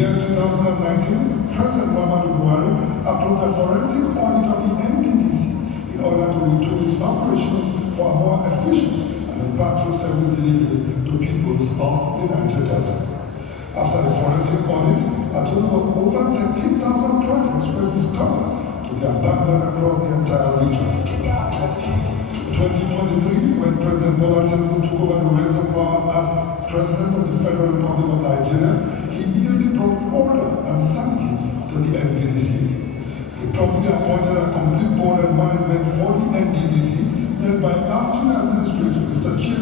year 2019, President Muhammadu Buhari approved a forensic audit of the NDDC in order to retool its operations for a more efficient and impactful service delivery to peoples of the Niger Delta. After the forensic audit, a total of over 13,000 projects were discovered to be abandoned across the entire region. 2023, when President Bola Tinubu took over the reins of power as President of the Federal Republic of Nigeria, he immediately brought order and sanity to the NDDC. He promptly appointed a complete board and management for the NDDC, led by Acting Administrator Mr. Chief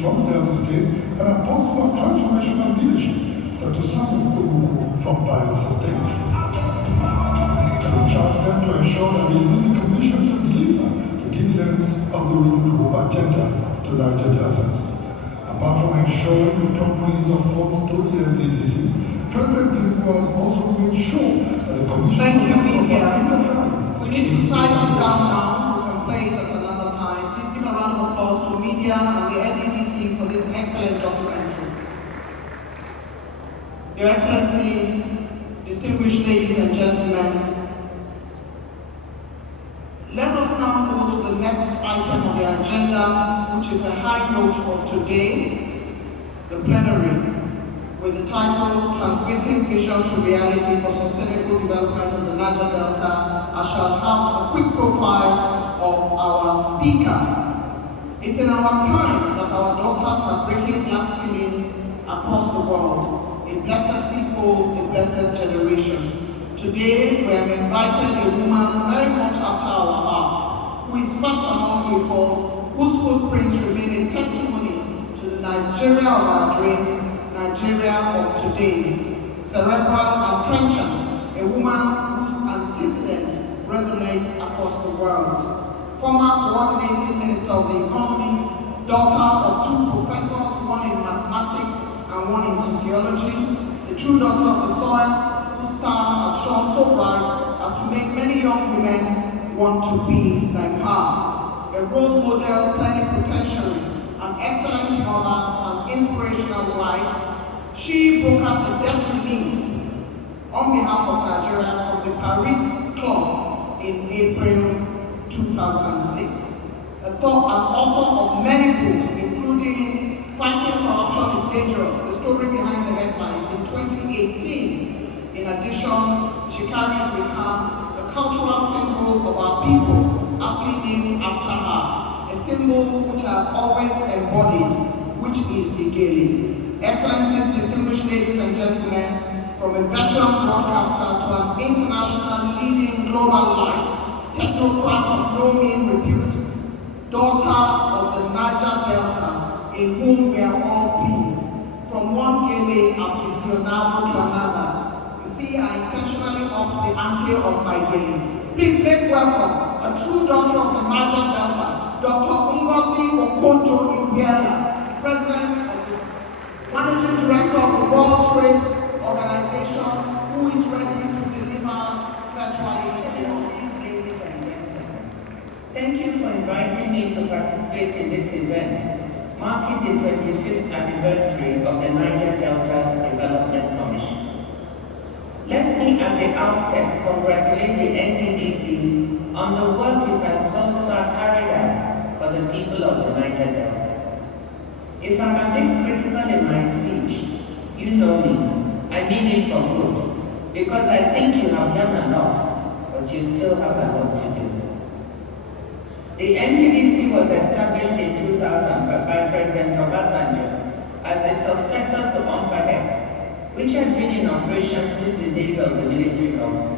from Delta State and Apostle of Transformational Leadership, Dr. Samuel Kubuku from Bayelsa State. He charged them to ensure that they will be commissioned to deliver the dividends of the renewable agenda to Niger Deltas. Apart from ensuring the proper release of funds to the NDDC, President Tinubu has also made sure that the Commission Thank you, media. interference. We need to size it down now. We can play it at another time. Please give a round of applause to media and the NDDC for this excellent documentary. Your Excellency, distinguished ladies and gentlemen, let us now go to the next item on the agenda, which is the high note of today, the plenary, with the title, Transmitting Vision to Reality for Sustainable Development of the Niger Delta. I shall have a quick profile of our speaker. It's in our time that our daughters are breaking glass ceilings across the world. A blessed people, a blessed generation. Today, we have invited a woman very much after our hearts, who is first among equals, whose footprints remain a testimony to the Nigeria of our dreams, Nigeria of today. Cerebral and trenchant, a woman whose antecedents resonate across the world. Former coordinating minister of the economy, daughter of two professors, one in mathematics and one in sociology, the true daughter of the soil, whose star has shone so bright as to make many young women want to be like her. A role model, plenipotentiary, an excellent mother, an inspirational wife, she brokered the debt relief on behalf of Nigeria from the Paris Club in April 2006. An author of many books, including Fighting Corruption is Dangerous, the story behind the headlines in 2018. In addition, she carries with her the cultural symbol of our people, aptly named after her, a symbol which I have always embodied, which is the Igeli. Excellencies, distinguished ladies and gentlemen, from a veteran broadcaster to an international leading global light, technocrat of no mean repute, daughter of the Niger Delta, in whom we are all pleased, from one Gele aficionado to another. You see, I intentionally upped the ante of my Gele. Please make welcome a true daughter of the Niger Delta, Dr. Ngozi Okonjo-Iweala, President of the Managing Director of the World Trade Organization, who is ready to deliver virtually. Ladies and gentlemen, thank you for inviting me to participate in this event, marking the 25th anniversary of the Niger Delta Development Commission. Let me at the outset congratulate the NDDC on the work it has thus far carried out for the people of the Niger Delta. If I'm a bit critical in my speech, you know me, I mean it for good, because I think you have done a lot, but you still have a lot to do. The NDDC was established in 2000 by President Obasanjo as a successor to UNPADEC, which had been in operation since the days of the military government.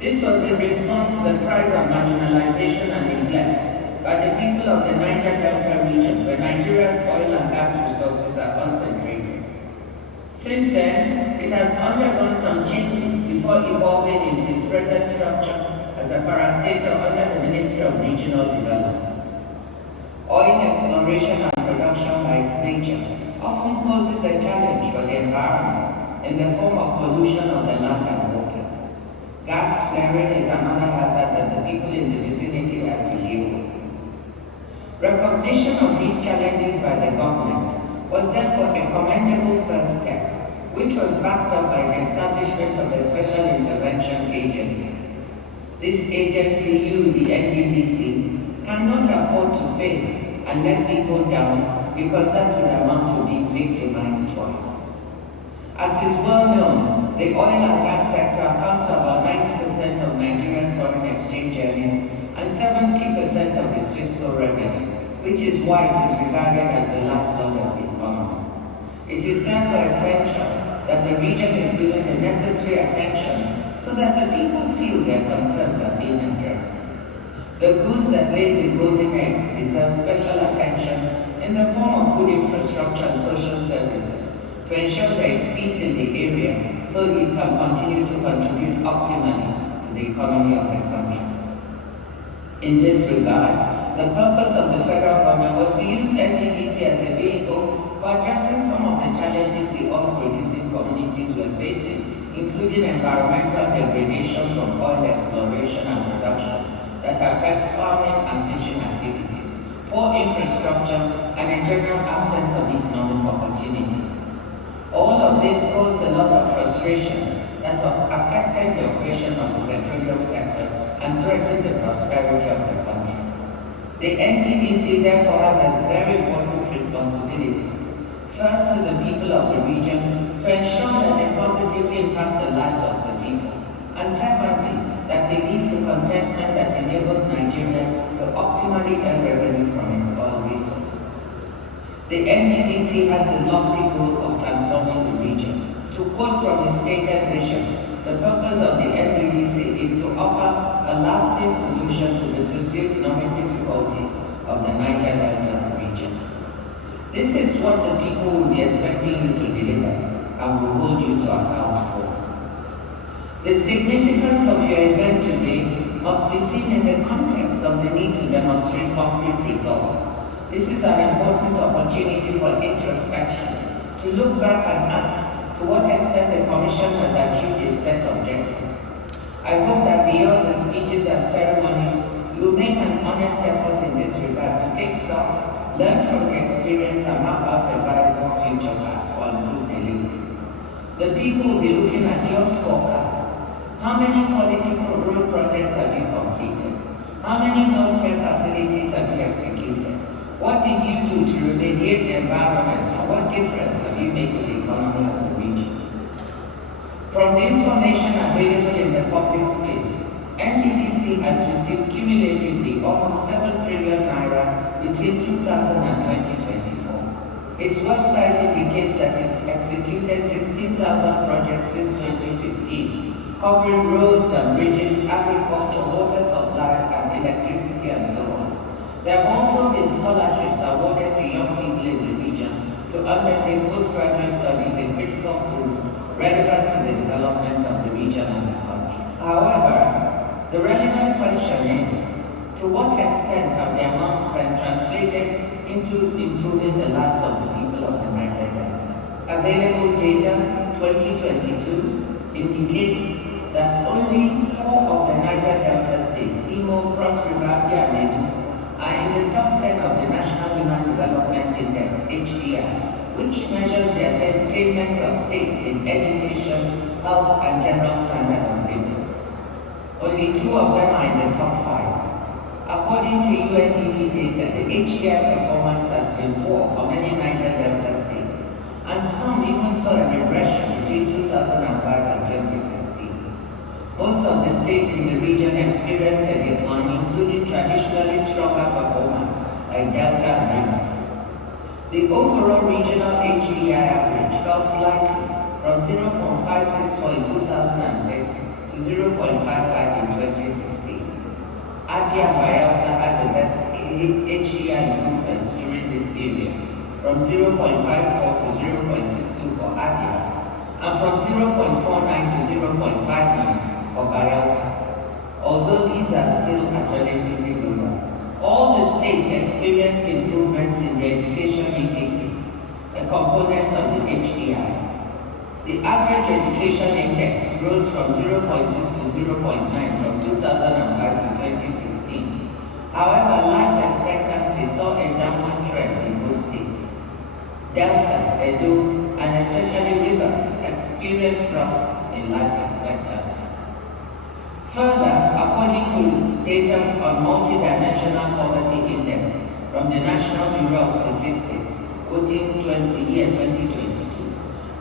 This was in response to the cries of marginalization and neglect by the people of the Niger Delta region, where Nigeria's oil and gas resources are concentrated. Since then, it has undergone some changes before evolving into its present structure as a parastatal under the Ministry of Regional Development. Oil exploration and production by its nature often poses a challenge for the environment in the form of pollution of the land and waters. Gas flaring is another hazard that the people in the vicinity have to deal with. Recognition of these challenges by the government was therefore a commendable first step, which was backed up by the establishment of a Special Intervention Agency. This agency, the NDDC, cannot afford to fail and let people down because that would amount to being victimized twice. As is well known, the oil and gas sector accounts for about 90% of Nigeria's foreign exchange earnings and 70% of its fiscal revenue, which is why it is regarded as the lifeblood of the economy. It is therefore essential that the region is given the necessary attention so that the people feel their concerns are being addressed. The goose that lays the golden egg deserves special attention in the form of good infrastructure and social services to ensure there is peace in the area so it can continue to contribute optimally to the economy of the country. In this regard, the purpose of the federal government was to use NDDC as a vehicle for addressing some of the challenges the oil-producing communities were facing, including environmental degradation from oil exploration and production that affects farming and fishing activities, poor infrastructure, and a general absence of economic opportunities. All of this caused a lot of frustration that affected the operation of the petroleum sector and threatened the prosperity of the country. The NDDC therefore has a very important responsibility, first to the people of the region to ensure that they positively impact the lives of the people, and secondly, that it leads to contentment that enables Nigeria to optimally earn revenue from its oil resources. The NDDC has the lofty goal of transforming the region. To quote from the stated vision, the purpose of the NDDC is to offer a lasting solution to the socio-economic difficulties of the Niger Delta region. This is what the people will be expecting you to deliver and will hold you to account for. The significance of your event today must be seen in the context of the need to demonstrate concrete results. This is an important opportunity for introspection, to look back and ask to what extent the Commission has achieved its set objectives. I hope that beyond the speeches and ceremonies, you will make an honest effort in this regard to take stock, learn from the experience, and map out a viable future path for improved delivery. The people will be looking at your scorecard. How many quality road projects have you completed? How many healthcare facilities have you executed? What did you do to remediate the environment, and what difference have you made to the economy of the region? From the information available in the public space, NDDC has received cumulatively almost 7 trillion naira between 2000 and 2024. Its website indicates that it's executed 16,000 projects since 2015, covering roads and bridges, agriculture, water supply, and electricity, and so on. There have also been scholarships awarded to young people in the region to undertake postgraduate studies in critical fields relevant to the development of the region and the country. However, the relevant question is, to what extent have the amounts spent translated into improving the lives of the people of the Niger Delta? Available data 2022 indicates that only 4 of the Niger Delta states, Imo, Cross River, and Edo, are in the top 10 of the National Human Development Index, HDI, which measures the attainment of states in education, health, and general standard of living. Only 2 of them are in the top 5. According to UNDP data, the HDI performance has been poor for many Niger Delta states, and some even saw a regression between 2005 and 2016. Most of the states in the region experienced a decline, including traditionally stronger performers like Delta and Rivers. The overall regional HDI average fell slightly from 0.564 in 2006 to 0.55 in 2016. Abia and Bayelsa had the best HDI improvements during this period, from 0.54 to 0.62 for Abia, and from 0.49 to 0.59 for Bayelsa, although these are still at relatively low levels. All the states experienced improvements in the education indices, a component of the HDI. The average education index rose from 0.6 to 0.9 from 2005 to 2016. However, life expectancy saw a downward trend in most states. Delta, Edo, and especially Rivers experience drops in life expectancy. Further, according to data on Multidimensional Poverty Index from the National Bureau of Statistics, quoting the year 2022,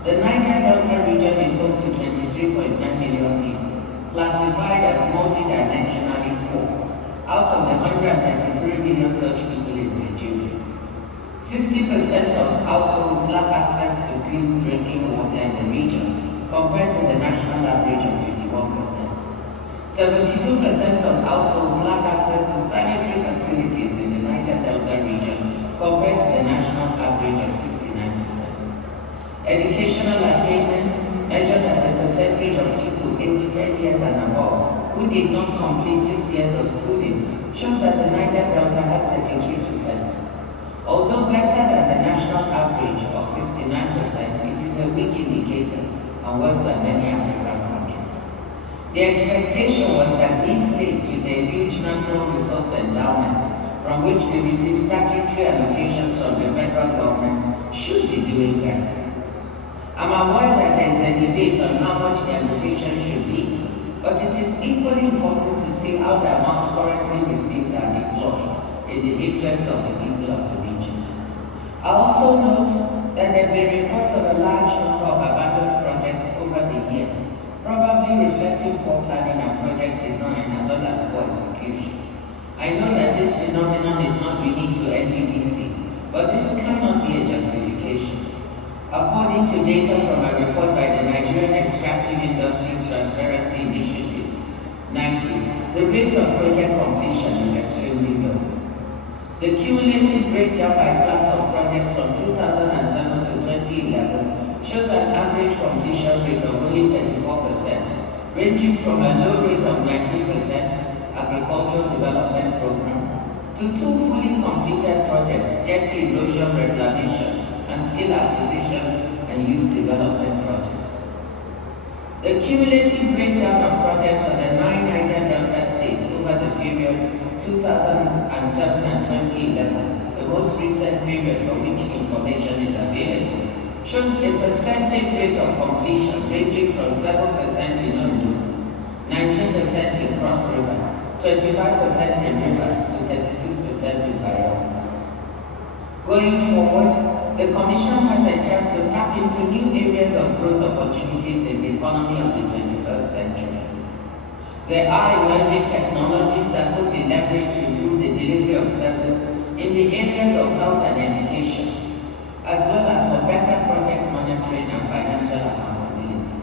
the Niger Delta region is home to 23.9 million people, classified as multidimensionally poor, out of the 133 million such people in Nigeria. 60% of households lack access to clean drinking water in the region, compared to the national average of 51%. 72% of households lack access to sanitary facilities in the Niger Delta region, compared to the national average of 69%. Educational attainment, measured as a percentage of people aged 10 years and above who did not complete 6 years of schooling, shows that the Niger Delta has 33%. Although better than the national average of 69%, it is a weak indicator and worse than many African countries. The expectation was that these states with their huge natural resource endowments, from which they receive statutory allocations from the federal government, should be doing better. I'm aware that there is a debate on how much the allocation should be, but it is equally important to see how the amounts currently received are deployed in the interest of the people of the region. I also note that there have been reports of a large number of abandoned projects over the years, probably reflecting poor planning and project design as well as poor execution. I know that this phenomenon is not unique to NDDC, but this cannot be a justification. According to data from a report by the Nigerian Extractive Industries Transparency Initiative, 90, the rate of project completion is extremely low. The cumulative breakdown by class of projects from 2007 to 2011 shows an average completion rate of only 34%, ranging from a low rate of 19% agricultural development program to 2 fully completed projects, jetty erosion reclamation, and skill acquisition and youth development projects. The cumulative breakdown of projects for the 9 Niger Delta states over the period 2007 and 2011, the most recent period for which information is available, shows a percentage rate of completion ranging from 7% in Ondo, 19% in Cross River, 25% in Rivers, to 36% in Bayelsa. Going forward, the Commission has a chance to tap into new areas of growth opportunities in the economy of the 21st century. There are emerging technologies that could be leveraged to improve the delivery of service in the areas of health and education, as well as for better project monitoring and financial accountability.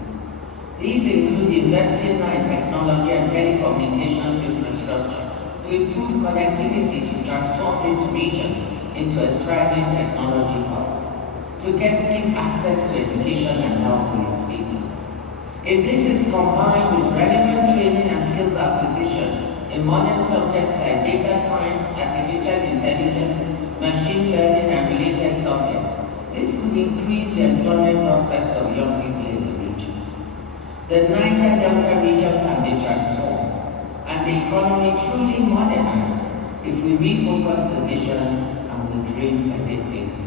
These include investing in technology and telecommunications infrastructure to improve connectivity to transform this region into a thriving technology hub, to get access to education and health to its people. If this is combined with relevant training and skills acquisition in modern subjects like data science, artificial intelligence, machine learning, and related subjects, this could increase the employment prospects of young people in the region. The Niger Delta region can be transformed and the economy truly modernized if we refocus the vision and we dream a bit bigger.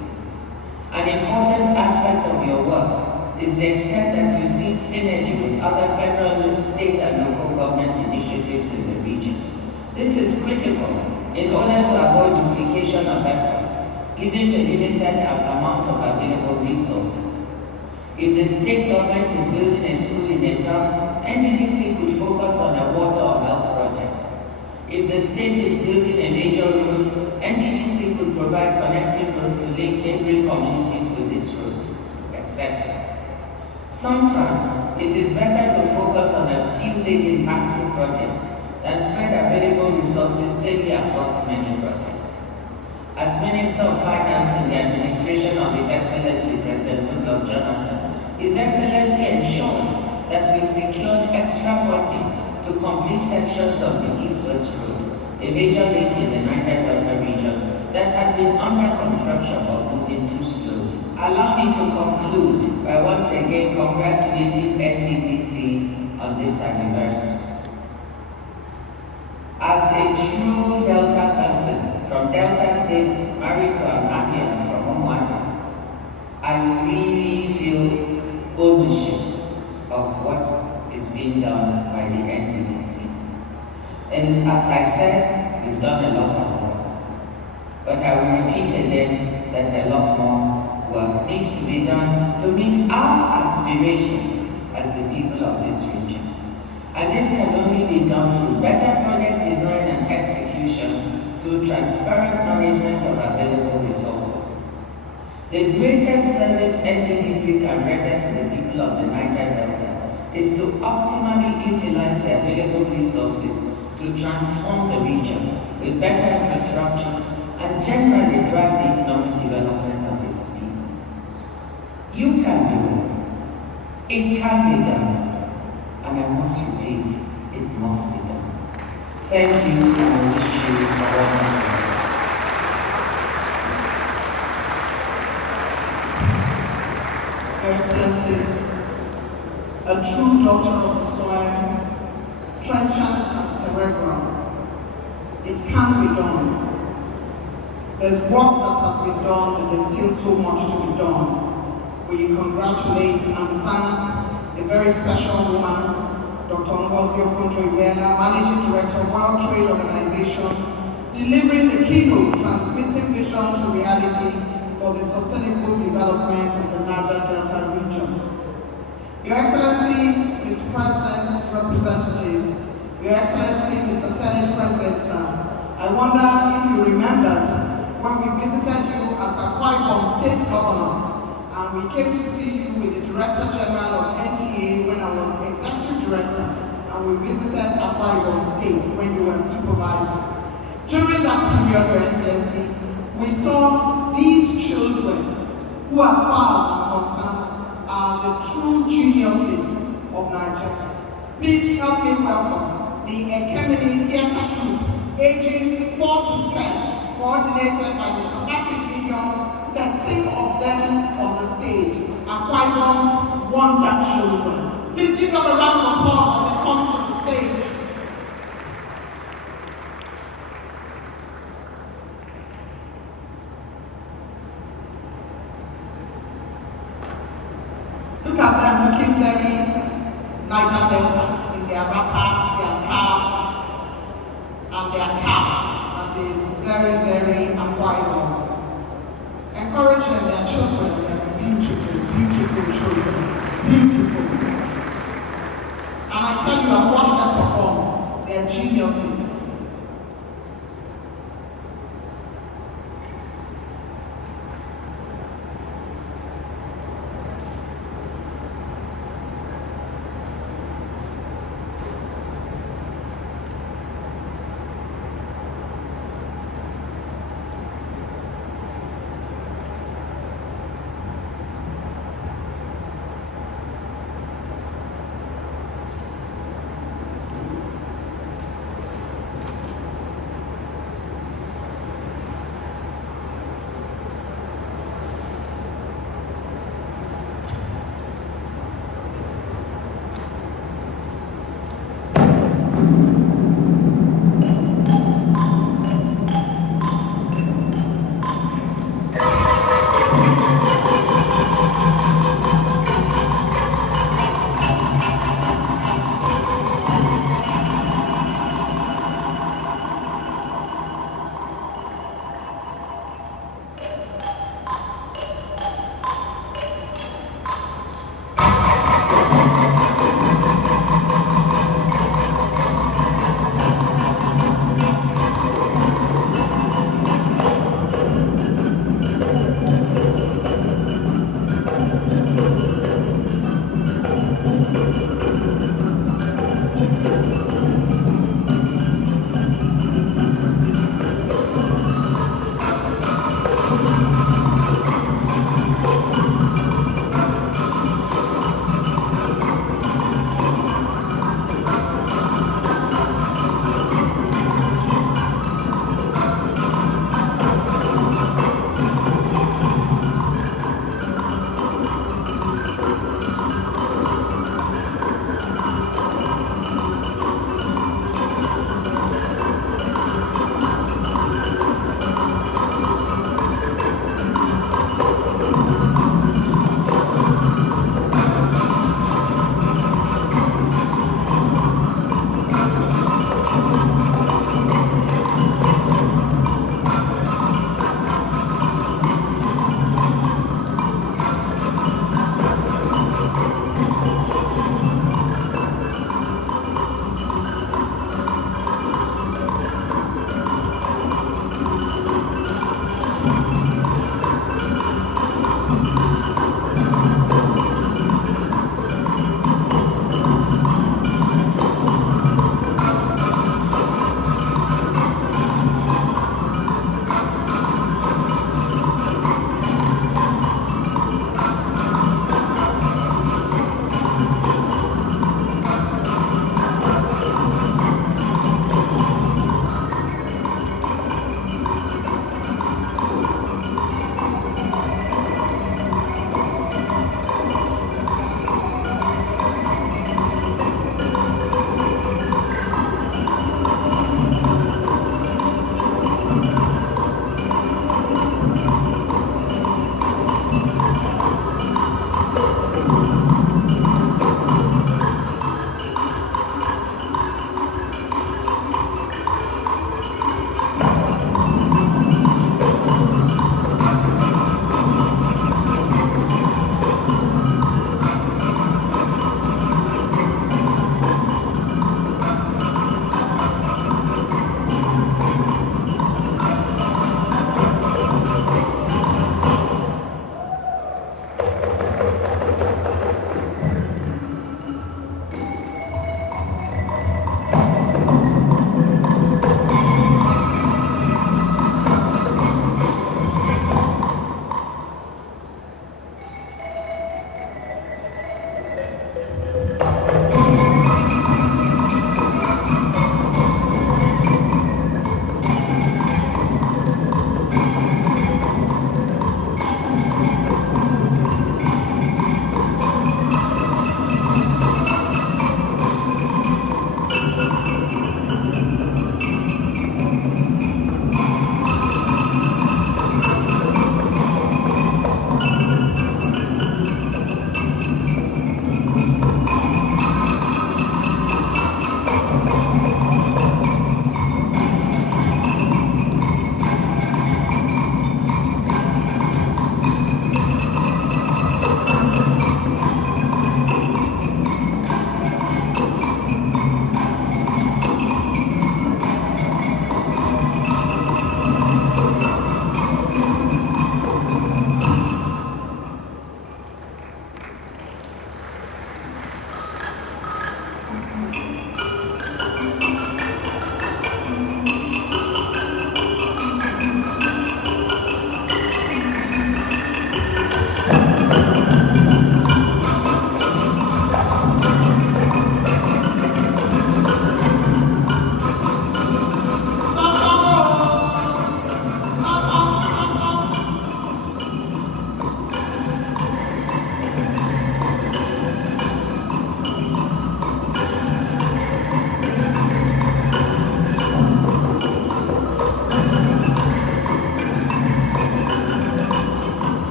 An important aspect of your work is the extent that you see synergy with other federal, state, and local government initiatives in the region. This is critical in order to avoid duplication of efforts, given the limited amount of available resources. If the state government is building a school in a town, NDDC could focus on a water or health project. If the state is building a major road, NDDC could provide connecting roads to link neighboring communities to this road, etc. Sometimes, it is better to focus on a few big impactful projects than spread available resources thinly across many projects. As Minister of Finance in the administration of His Excellency President Goodluck Jonathan, His Excellency ensured that we secured extra funding to complete sections of the East-West Road, a major link in the Niger Delta region that had been under construction but moving too slowly. Allow me to conclude by once again congratulating NDDC on this anniversary. As a true Delta person from Delta State, married to an Amian from Omwana, I really feel ownership of what is being done by the NDDC. And as I said, we've done a lot of work. But I will repeat again that a lot more work needs to be done to meet our aspirations as the people of this region. And this can only be done through better project design and execution, through transparent management of available resources. The greatest service NDDC can render to the people of the Niger Delta is to optimally utilize the available resources to transform the region with better infrastructure and generally drive the economic development of its people. You can do it. It can be done. And I must repeat, it must be done. Thank you, and I wish you all the best. Your Excellencies, a true doctor of the soil, trenchant and cerebral, it can be done. There's work that has been done, but there's still so much to be done. We congratulate and thank a very special woman, Dr. Ngozi Okonjo-Iweala, Managing Director of World Trade Organization, delivering the keynote, transmitting vision to reality for the sustainable development of the Niger Delta region. Your Excellency, Mr. President's representative, Your Excellency, Mr. Senate President, sir, I wonder if you remembered when we visited you as Akwa Ibom State Governor, and we came to see you with the Director General of NTA when I was Executive Director, and we visited Akwa Ibom State when you were Supervisor. During that period, Your Excellency, we saw these children who, as far as I'm concerned, are the true geniuses of Nigeria. Please help me welcome the Ekemini Theatre Troupe, ages 4 to 10, coordinated by Mr. Patrick Bignon. 13 of them on the stage, Akwa Ibom's wonder children. Please give them a round of applause as they come to the stage. Look at them looking very Niger Delta in their wrapper, their scarves, and their caps. That is very, very Akwa Ibom. Encourage them, their children, they are beautiful, beautiful children, beautiful. And I tell you, I've watched them perform, they are geniuses.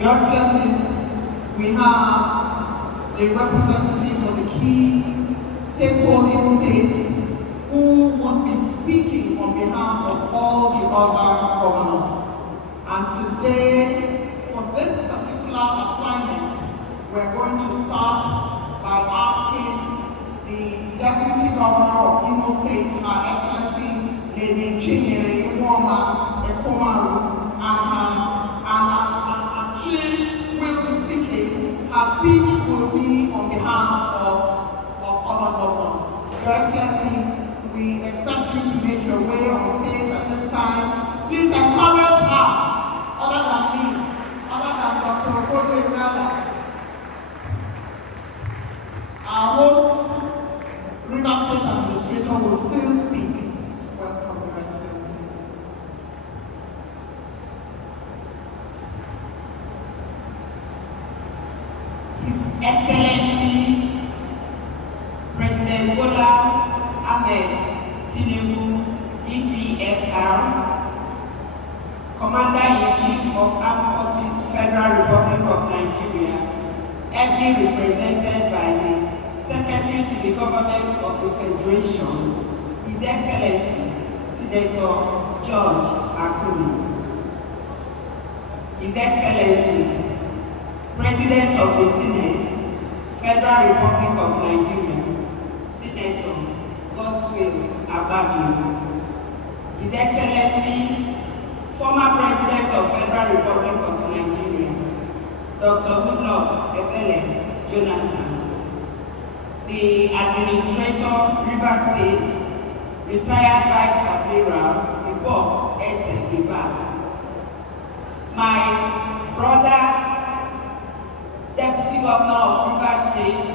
Your Excellencies, we have the representatives of the key stakeholding states who would be speaking on behalf of all the other governors. And today, for this particular assignment, we're going to start by asking the Deputy Governor of Imo State, Her Excellency Lady Chinyere Iwoma Ekomaru, and she will be speaking. Her speech will be on behalf of other governors. Your Excellency, we expect you to make your way on stage at this time. Please encourage her, other than me, other than Dr. Okoye Igala. Our host, River State Administrator, will still speak. Welcome, Your Excellency. His Excellency, President Bola Ahmed Tinubu, GCFR, Commander-in-Chief of Armed Forces, Federal Republic of Nigeria, ably represented by the Secretary to the Government of the Federation, His Excellency, Senator George Akume. His Excellency, President of the Senate, Federal Republic of Nigeria, Senator Godswill Akpabio. His Excellency, former President of Federal Republic of Nigeria, Dr. Goodluck Ebele Jonathan. The Administrator, River State, Retired Vice Admiral, Ibok Ete Ibas. My brother, Deputy Governor of River State,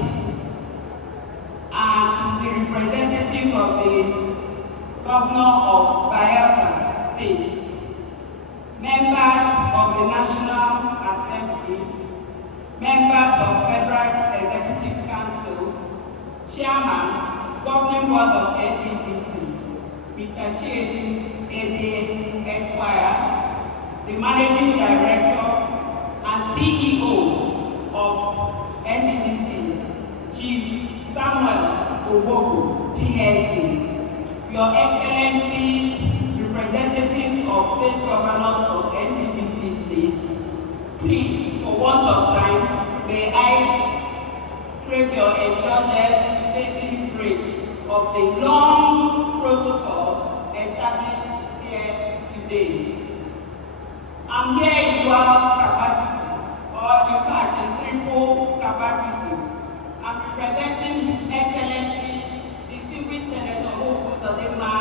and the representative of the Governor of Bayelsa State, members of the National Assembly, members of Federal Executive Council, Chairman, Governing Board of NDDC, Mr. Chiedi Ede Esquire, the Managing Director and CEO of NDDC, Chief Samuel Owogu, PhD, Your Excellencies, representatives of state governors of NDDC states, please, for want of time, may I crave your indulgence to take leverage of the long protocol established here today. I'm here in dual capacity, or in fact in triple capacity. I'm representing His Excellency, Distinguished Senator Oku Zodema,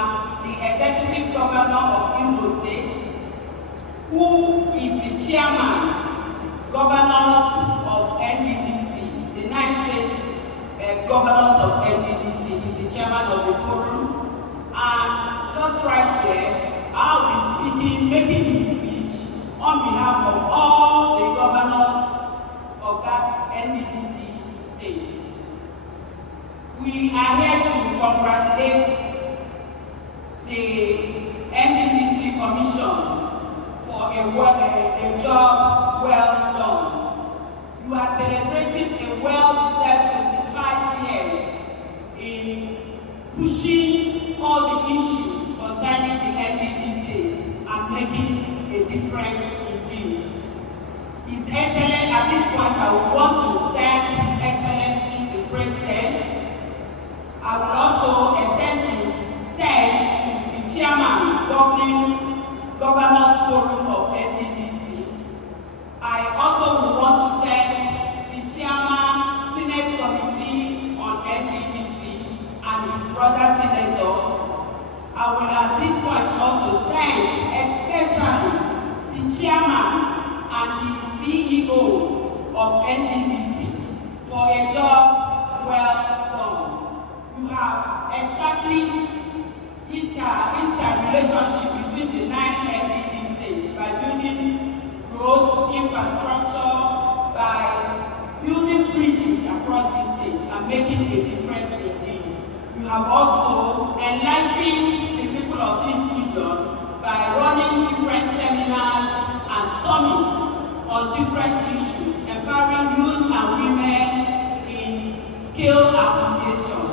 the Executive Governor of Imo State, who is the Chairman, Governors of NDDC, the 9 states governors of NDDC. He's the Chairman of the forum. And just right here, I'll be speaking, making his speech on behalf of all the governors of that NDDC states. We are here to congratulate the NDDC Commission for a job well done. You are celebrating a well-deserved 25 years in pushing all the issues concerning the NDDCs and making a difference indeed. His Excellency, at this point, I would want to thank His Excellency, the President. I would also extend the thanks to the Chairman, Governors Forum of NDDC. I also would want to thank the Chairman, Senate Committee on NDDC and his brother senators. I will at this point also thank especially the Chairman and the CEO of NDDC for a job well done. You have established interrelationship between the 9 NDD states by building roads, infrastructure, by building bridges across the states and making a difference indeed. You have also enlightened the people of this region by running different seminars and summits on different issues, empowering youth and women in skill application.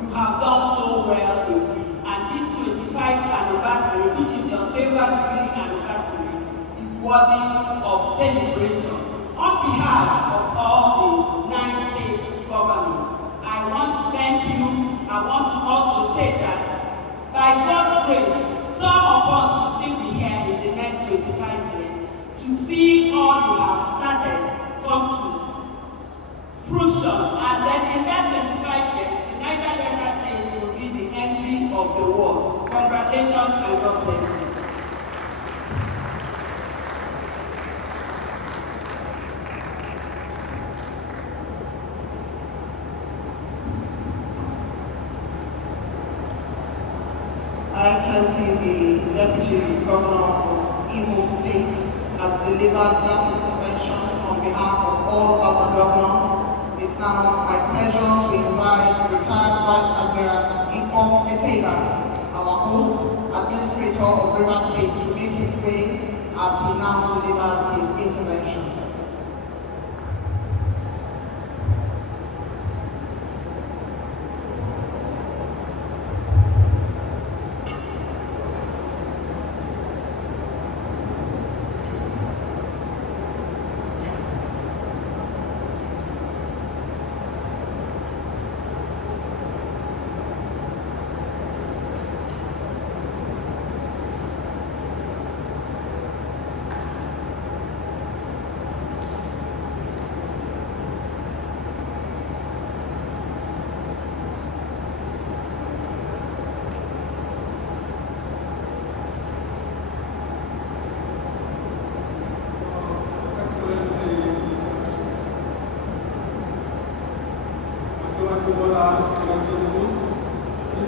You have done so well indeed. And this 25th anniversary, which is your silver jubilee anniversary, is worthy of celebration. On behalf of all the 9 state governors, I want to thank you. I want to also say that by God's grace, some of us will still be here in the next 25 years to see all you have started come to fruition. And then in that 25 years, the Niger Delta States will be the envy of the world. Congratulations and God bless you. Excellency, the Deputy Governor of Imo State has delivered that intervention on behalf of all other governors. It's now my pleasure to invite retired Vice Admiral Ibok Ete Ibas, our host, Administrator of River State, to make his way as he now delivers his intervention.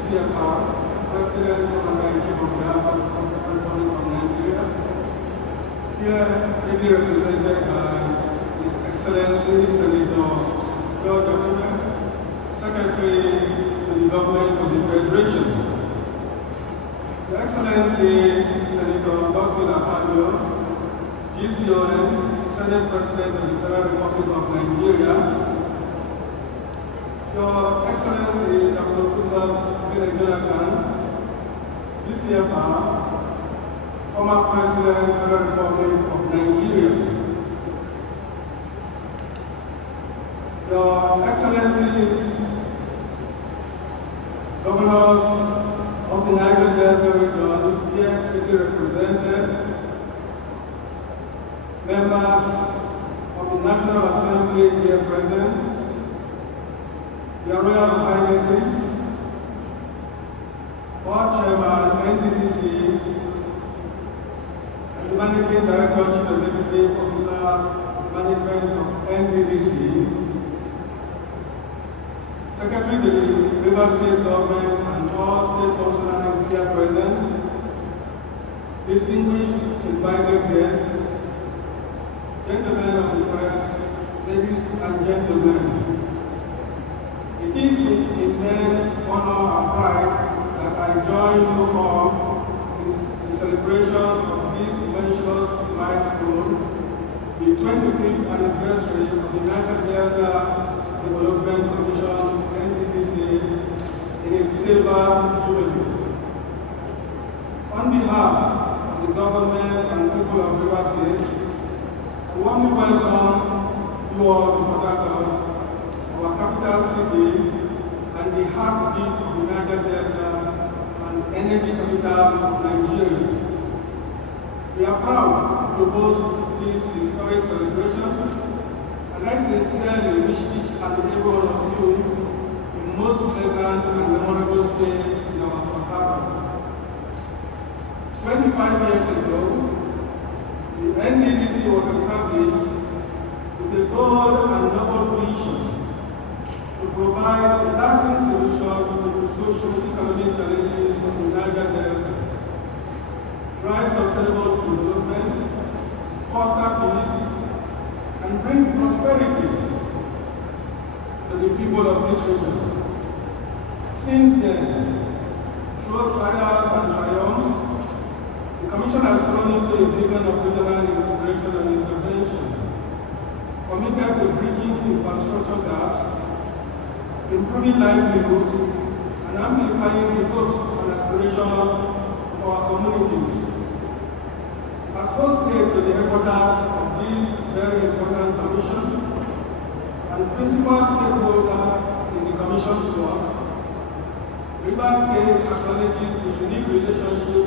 CFR, President Commander-in-Chief of the Armed Forces of the Republic of Nigeria, here ably represented by His Excellency Senator George Okoye, Secretary to the Government of the Federation, Your Excellency Senator Godswill Akpabio, GCON, Senate President of the Federal Republic of Nigeria, Your Excellency Dr. Goodluck Jonathan, GCFR, former President of the Federal Republic of Nigeria, Your Excellencies, Governors of the Niger Delta region, here ably represented, members of the National Assembly here present, Your Royal Highnesses, Board Chairman, NDDC, and the Managing Director, Chief Executive Officers, Management of NDDC, Secretary to the Rivers State Government and all state functionaries here present, distinguished invited guests, gentlemen of the press, ladies and gentlemen. It is with immense honor and pride that I join you all in the celebration of this momentous milestone, the 25th anniversary of the Niger Delta Development Commission, NDDC, in its silver jubilee. On behalf of the government and people of Rivers State, I warmly welcome you all to Port Harcourt, our capital city, and the heartbeat of the Niger Delta and energy capital of Nigeria. We are proud to host this historic celebration, and I sincerely wish each and every one of you a most pleasant and memorable stay in our Port Harcourt. 25 years ago, the NDDC was established with a bold and noble vision to provide a lasting solution to the socio-economic challenges of the Niger Delta, drive sustainable development, foster peace, and bring prosperity to the people of this region. Since then, through trials and triumphs, the Commission has grown into a beacon of regional integration and intervention, committed to bridging infrastructure gaps, improving livelihoods, and amplifying the hopes and aspirations of our communities. As host state to the headquarters of this very important commission and principal stakeholder in the commission's work, Rivers State acknowledges the unique relationship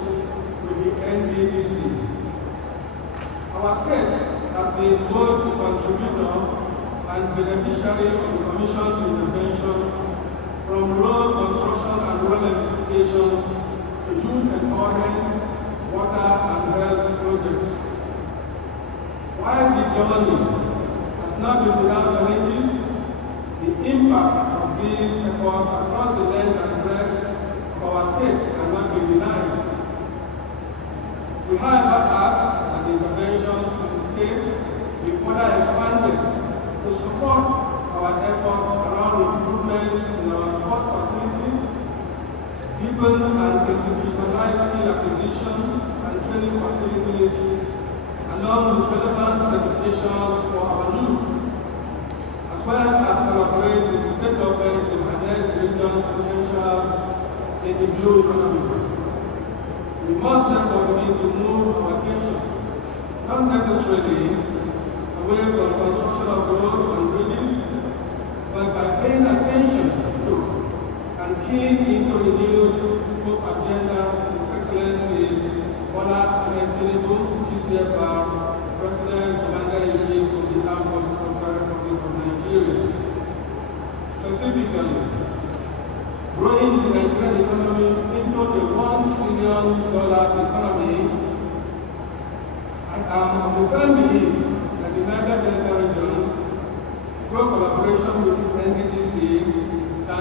with the NDDC. Our state has been both a contributor and beneficiary of the Commission's intervention from road construction and road electrification to youth empowerment, water and health projects. While the journey has not been without challenges, the impact of these efforts across the length and breadth of our state cannot be denied. We however ask that the interventions in the state be further expanded to support our efforts around improvements in our sports facilities, deepen and institutionalize skill acquisition and training facilities, along with relevant certifications for our youth, as well as collaborate with the state government to harness the region's potentials in the blue economy. We must therefore begin to move our attention, not necessarily away from construction of roads and bridges, but by paying attention to and keying into the new hope agenda His Excellency Bola Ahmed Tinubu, GCFR, President Commander-in-Chief of the Armed Forces of the Republic of Nigeria. Specifically, growing the Nigerian economy into the $1 trillion economy, I am of the firm belief that the Niger Delta region, through collaboration with NDDC, can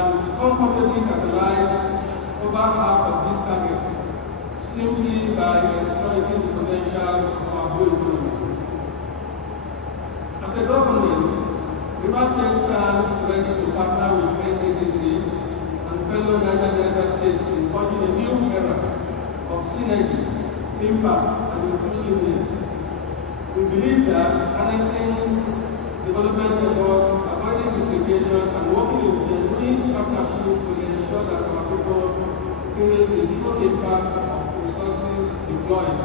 half of this target simply by exploiting the potentials of our blue economy. As a government, Rivers State stands ready to partner with NDDC and fellow Niger Delta states in forging a new era of synergy, impact, and inclusiveness. We believe that harnessing development efforts, avoiding duplication, and working in genuine partnership will ensure that our people feel the true impact of resources deployed.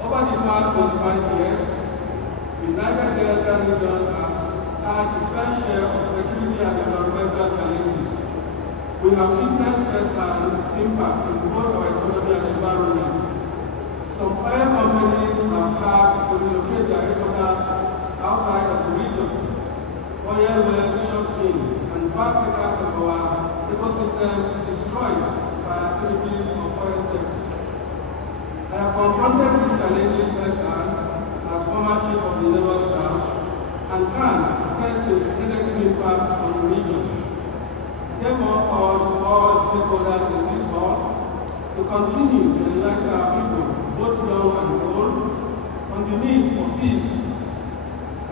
Over the past 25 years, the Niger Delta region has had its fair share of security and environmental challenges. We have witnessed firsthand its impact in both our economy and environment. Some oil companies have had to relocate their headquarters outside of the region. Oil wells shut in and vast acres of our ecosystems destroyed by activities of oil theft. I have confronted these challenges firsthand as former chief of the naval staff and can attest to its negative impact on the region. Therefore, I urge all stakeholders in this hall to continue to enlighten our people, both young and old, on the need for peace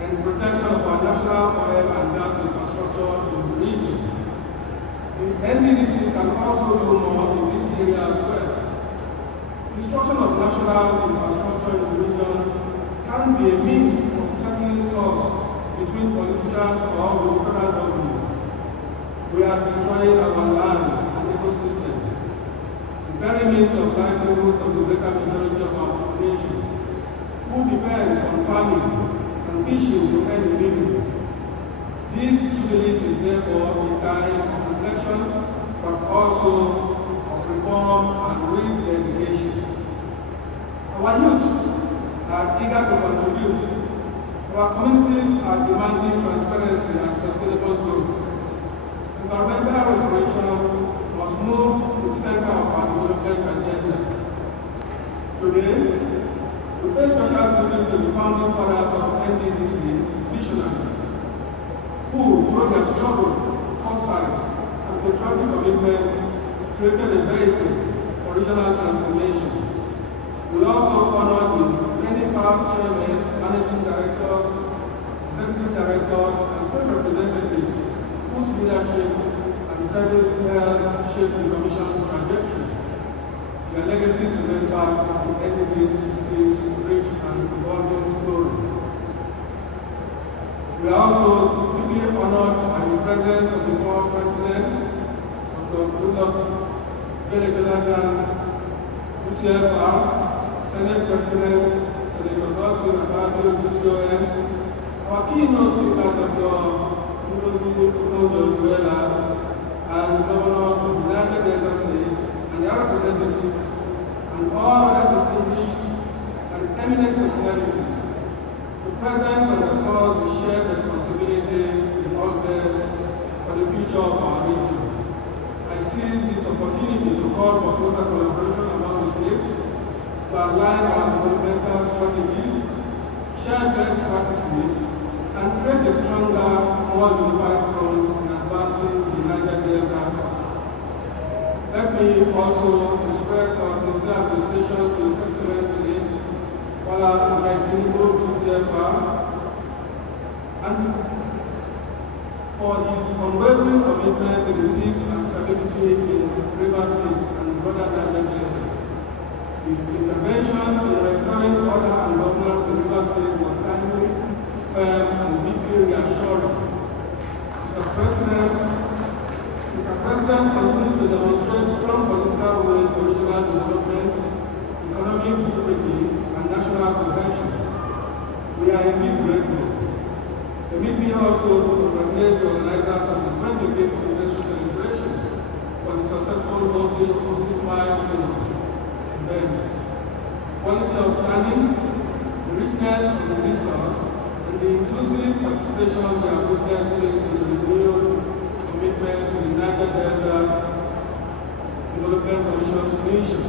and protection of our national oil and gas infrastructure in the region. The NDDC can also do more in this area as well. Destruction of national infrastructure in the region can be a means of settling scores between politicians or the federal government. We are destroying our land and ecosystem, the very means of livelihoods of the greater majority of our population, who depend on farming and fishing to earn a living. This jubilee is therefore a time of reflection, but also of reform and rededication. Our youth are eager to contribute. Our communities are demanding transparency and sustainable growth. Environmental restoration must move to the center of our development agenda. Today, we pay special tribute to the founding fathers of NDDC, visionaries, who, through their struggle, foresight, and patriotic commitment, created a vehicle for regional transformation. We also honor the many past chairmen, managing directors, executive directors, and state representatives whose leadership and service helped shape the Commission's trajectory. Their legacies remain part of the NDDC's rich and evolving story. We are also deeply honored by the presence of the former President, Dr. Goodluck CFR, Senate President, Senator Godwin Akpabio, DCON, our keynote speaker, Dr. and governors of the United Delta States and their representatives, and all other distinguished and eminent personalities. The presence underscores the shared responsibility we all bear for the future of our region. I seize this opportunity to call for closer collaboration among the states to align our developmental strategies, share best practices, and create a stronger, more unified front in advancing the Niger Delta cause. Let me also express our sincere appreciation to His Excellency, Bola Tinubu, CFR, and for his unwavering commitment to the peace and stability in Rivers State and broader Niger Delta. His intervention in restoring order and governance in Rivers State was timely, firm, and deeply reassuring. Mr. President continues to demonstrate strong political will for regional development, economic equity, and national cohesion. We are indeed grateful. Permit me also to congratulate the organizers of the 25th anniversary celebration for the successful hosting of this milestone event. Quality of planning, the richness of the discourse, and the inclusive participation we have witnessed in the renewed commitment to the Niger Delta Development Commission's mission.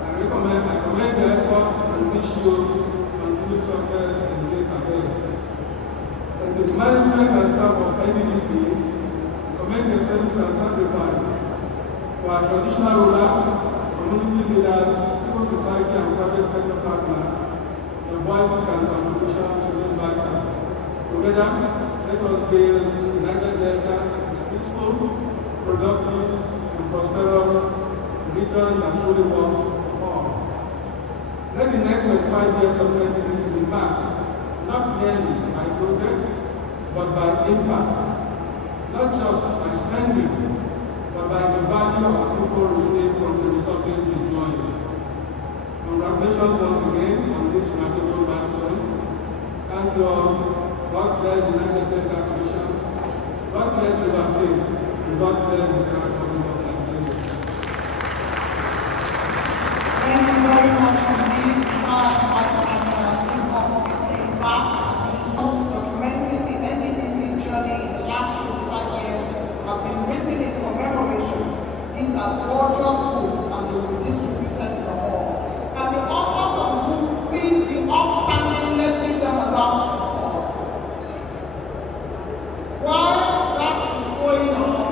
I commend the efforts and wish you continued success in the days ahead. And to the management and staff of NDDC, the make a service and sacrifice for our traditional rulers, community leaders, civil society and private sector partners. Your voices and contributions remain vital. Together, let us build United Delta as a peaceful, productive, and prosperous region that truly works for all. Let the next 25 years of NDDC be marked not merely by progress, but by impact, not just by spending, but by the value our people receive from the resources deployed. Congratulations once again on this remarkable milestone. Thank you all. God bless the United Delta Commission. God bless River State. And God bless the Federal Government of Nigeria. Thank you very much indeed, Vice Admiral, for getting vast documenting the NDDC journey in the last 25 years have been written in commemoration. These are gorgeous books and they will be distributed to the hall. Can the authors of the book please be upstanding? Let's give them a round of applause. While that is going on,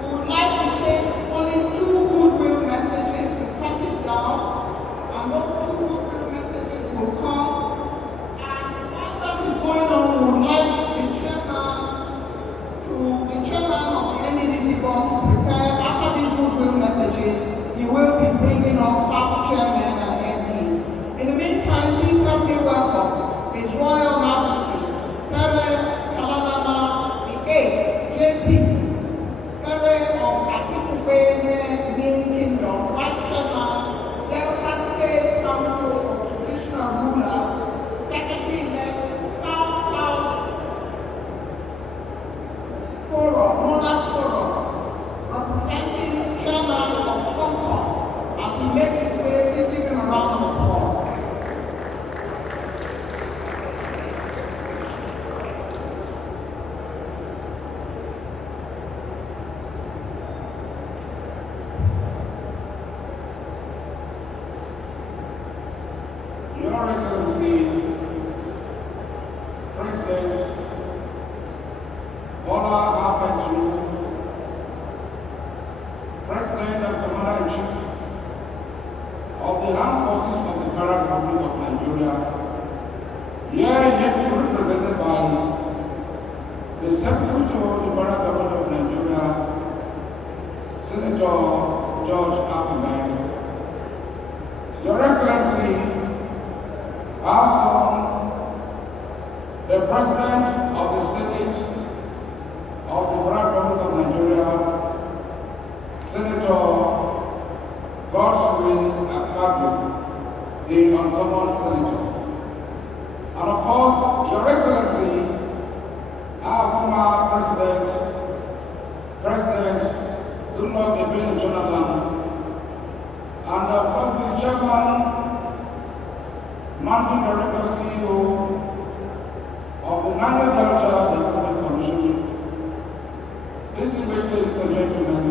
we would like to take only 2 goodwill messages. We cut it down, and those 2 goodwill messages will come. And while that is going on, we would like the chairman of the NDDC board to prepare. After these goodwill messages, he will be bringing up past chairmen and MPs. In the meantime, please help me welcome His Royal Majesty, Pere Kalanama the 8th, JP, Pere of Akikuwe Ning Kingdom, Vice Chairman, Delta State Council of Traditional Rulers, Secretary-elect, South Forum, Monarch Forum, representing Chairman of Trump, as he makes his way. Please give him a round of applause. Your Excellency, President Bola Ahmed Tinubu, President and Commander-in-Chief of the Armed Forces of the Federal Republic of Nigeria, here represented by the Secretary to the Federal Government of Nigeria, Senator George Applebaum. Your Excellency, also the President of the Senate of the Federal Republic of Nigeria, Senator Godswill Akpabio, the uncommon senator. And of course, Your Excellency, our former President Goodluck Ebele Jonathan, and of course the Chairman, Managing Director, CEO of the Niger Delta Development Commission. Distinguished ladies and gentlemen,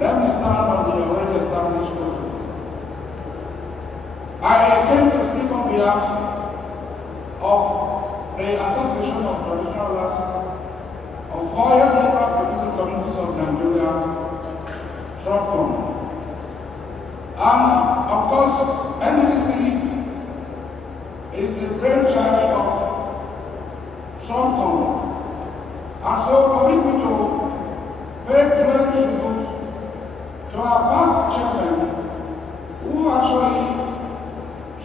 let me stand on the already established protocol. I came to speak on behalf of the Association of Traditional Rulers of Oil Mineral Producing Communities of Nigeria, TROPCON. And of course, NDDC is the brainchild of TROPCON. And so permit me to pay great tribute to our past chairman, who actually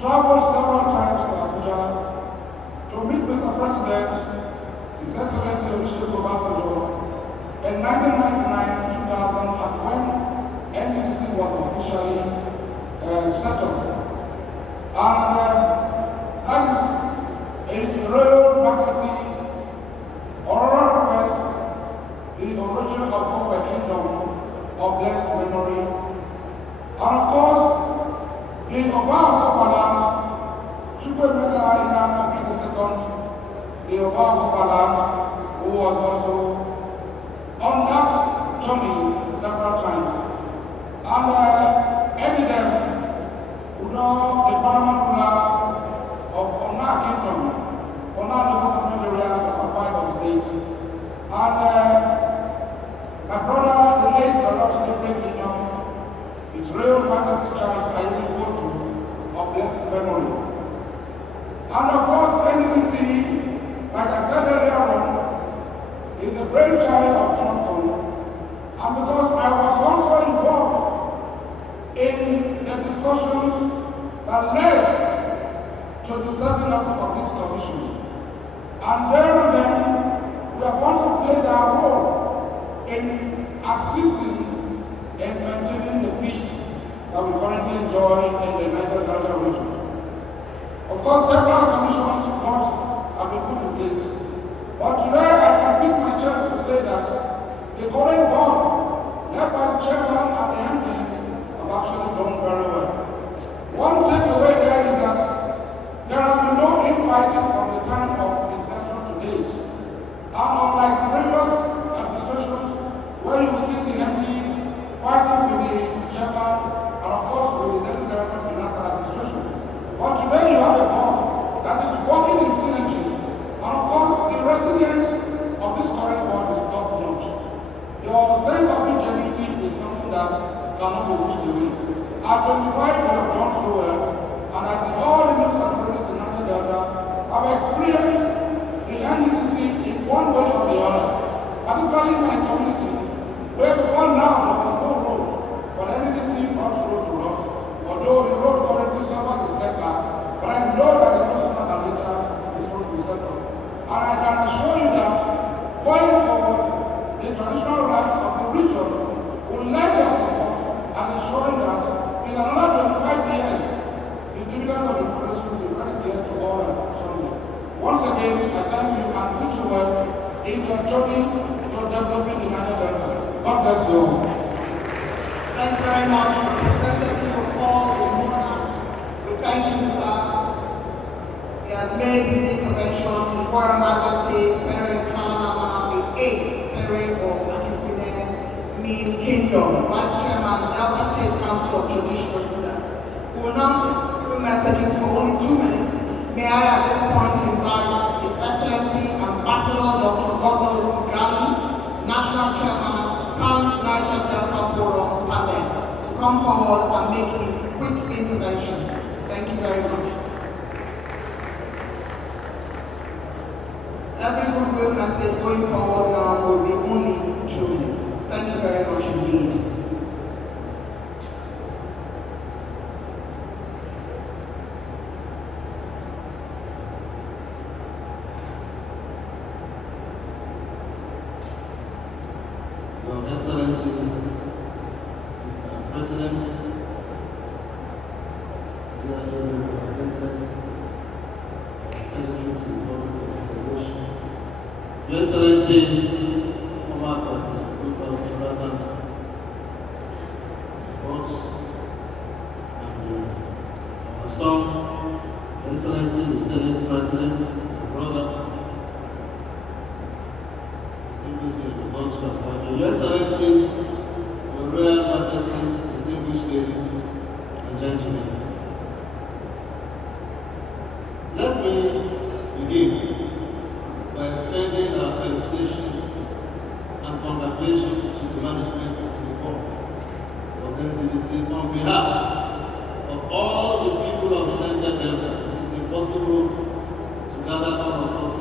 traveled several times to Abuja to meet Mr. President, His Excellency Olusegun Obasanjo, in 1999-2000, and when NDDC was officially set up. And that is His Royal Majesty Aurora First, the origin of our kingdom of blessed memory. And of course, the Oba of Obaland, Chukwemeka Inamaki II, the Oba of Obaland, who was also on that my brother, the late brother of Sacred Kingdom, His Royal Majesty Charles Ayeni of blessed memory. And of course, NDDC, like I said earlier on, is a brainchild of Trump. And because I was also involved in the discussions that led to the setting up of this commission. And there and then, we have also played our role in assisting in maintaining the peace that we currently enjoy in the Niger Delta region. Of course, several commissions reports have been put in place. But today, I can beat my chest to say that the current board, led by the chairman and the MD, have actually done very well. One takeaway there is that there has been no infighting from the time of inception to date. And unlike previous administrations, where you see the MD fighting with the chairman and of course with the Deputy Director of Finance and Administration. But today you have a board that is working in synergy. And of course the resilience of this current board is top notch. Your sense of integrity is something that cannot be wished away. At 25 you have done so well, and at all the news and friends in Niger Delta have experienced the NDDC in one way or the other, particularly in my community, where before now there was no road, but NDDC brought road to us, although the road currently suffers the setback, but I know that the sooner than later this road will settle. And I can assure you that going forward, the traditional rights of the region will lend their support and ensuring that in another 25 years, the dividend of democracy will be very clear to all and sundry. Once again, I thank you and wish you well in your journey to developing the Niger Delta. God bless you. Thanks very much, Representative of Paul Imona. We thank you, sir. He has made his intervention in Royal Majesty Pere Kanama, the 8th Pere of Akipine Mean Kingdom, Vice Chairman, Delta State Council of Traditional Rulers. We will now take messages for only 2 minutes. May I at this point invite His Excellency Ambassador Dr. Godwin Gali, National Chairman, Pan-Niger Delta Forum, PANDEF, to come forward and make his quick intervention. Thank you very much. Every goodwill message going forward now will be only 2 minutes. Thank you very much indeed. Your Excellency, Mr. President, dearly represented, Secretary to the Government of the Federation, Your Excellency, former President of Jonathan, boss, and our son, Your Excellency, the Senate President, my brother, Your Excellencies, Your Royal Majesties, distinguished ladies and gentlemen. Let me begin by extending our felicitations and congratulations to the management and the board of NDDC on behalf of all the people of the Niger Delta. It is impossible to gather all of us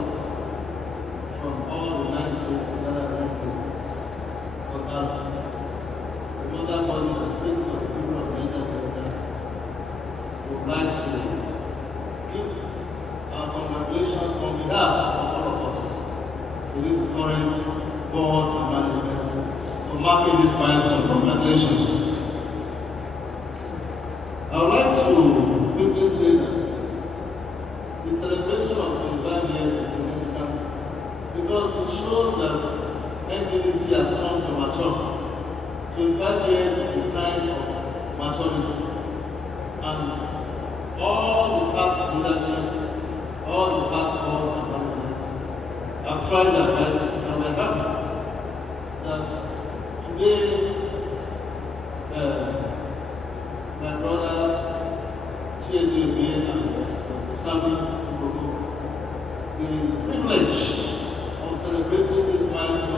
from all the 9 states together in one place. But as the mother body that speaks for the people of Niger Delta, we would like to give our congratulations on behalf of all of us to this current board and management for marking this milestone. Congratulations. I would like to quickly say that the celebration of 25 years is significant because it shows that NDDC has come to mature. 25 years is the time of maturity. And all the past leadership, all the past boards and governments have tried their best, and we're happy that today my brother Chiedi and Sami the privilege of celebrating this milestone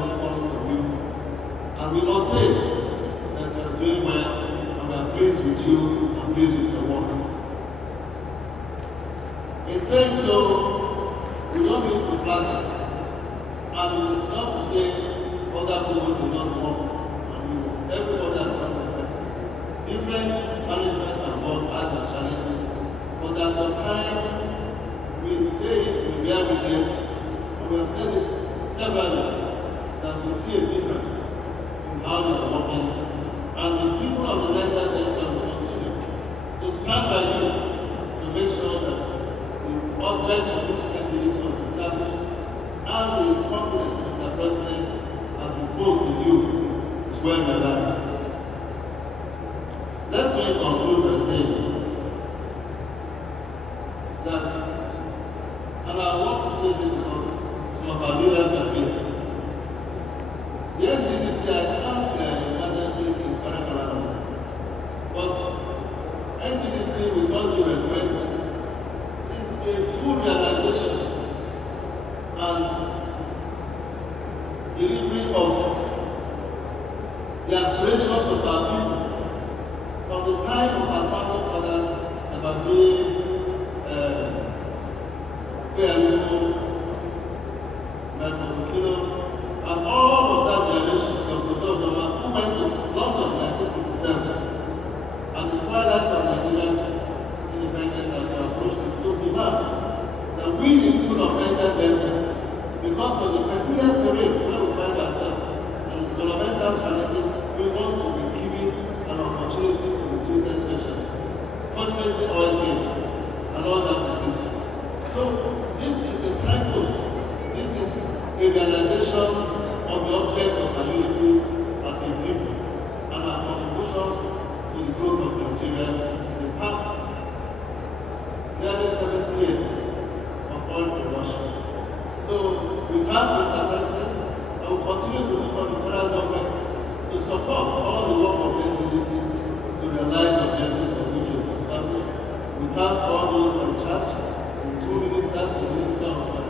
people to not work, and everybody has done their best. Different managements and boards have their challenges, but at some time, we say it, we bear witness, and we have said it severally, that we see a difference in how they are working, and the people of the Niger Delta will continue to stand by you to make sure that the object of which NDDC was established and the confidence Mr. President has imposed in you is well realized. Let me conclude by saying that, and I want to say this because some of our leaders are here. The NDDC, I can't emergency in curriculum, but NDDC, with all due respect, is a full realization and delivery of the aspirations of our people from the time of our founding fathers about being and all of that generation of the government who went to London in 1957, and the twilight of Nigeria's independence as we approached it, to demand that we, the people of Niger Delta, because of the peculiar terrain where we find ourselves and the developmental challenges, we want to be given an opportunity to be treated specially. Fortunately, oil came and all that is history. So this is a signpost. This is a realization of the object of our unity as a people and our contributions to the growth of Nigeria in the past nearly 70 years of oil production. So we thank Mr. President and will continue to look on the federal government to support all the work of the NDDC to realize the objective of which it was established. We thank all those who are in charge, the two ministers, the Minister of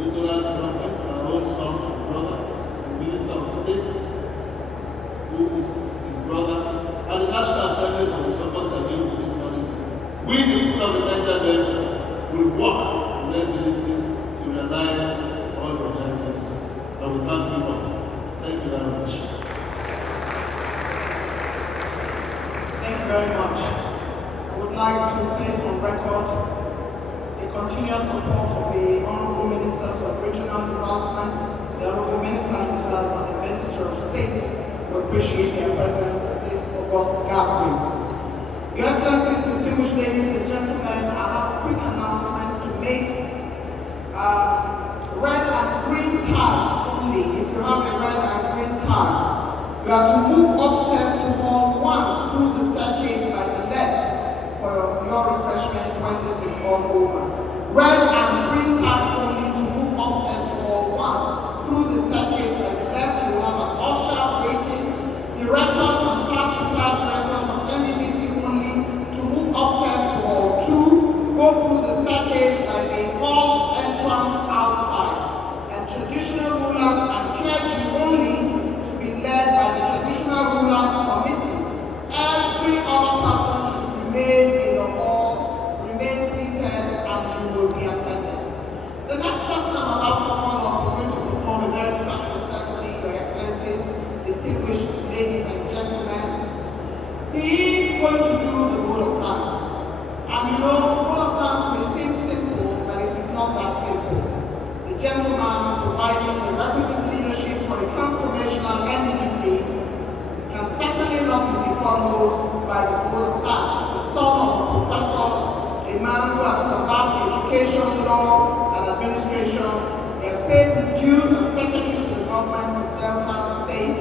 Regional Development, our own son and brother, the Minister of States, who is his brother, and the National Assembly for the support of him to this morning. We, the people of the Niger Delta, will work with NDDC to realize all the objectives. And we thank you all. Thank you very much. Thank you very much. I would like to place on record the continuous support of the Honorable Ministers of Regional Development, the Honorable Minister himself, and the Minister of State. We appreciate their presence at this August gathering. Your Excellencies, distinguished ladies and gentlemen, I have a quick announcement to make. Red and green tags only. If you have a red and green tag, you are to move upstairs to hall 1 through the staircase by the left for your refreshments when this is all over. Red and green tags only to move upstairs to hall 1 through the staircase by the left. You will have an usher waiting. Directors and past retired directors of NDDC only to move upstairs to hall 2. Go through the staircase by the hall entrance outside. And traditional rulers and clergy only to be led by the traditional rulers committee. Every other person should remain in the hall, remain seated, and you will be attended. The next person I'm about to call up is going to perform a very special ceremony, Your Excellencies, distinguished ladies and gentlemen. He is going to do the vote of thanks. And you know, vote of thanks may seem simple, but it is not that simple. The gentleman providing the requisite leadership for a transformational NDDC can certainly not be followed by the vote of thanks. The son of a professor, a man who has traversed education, law, and administration. He has paid his dues as secretary to the government of Delta State,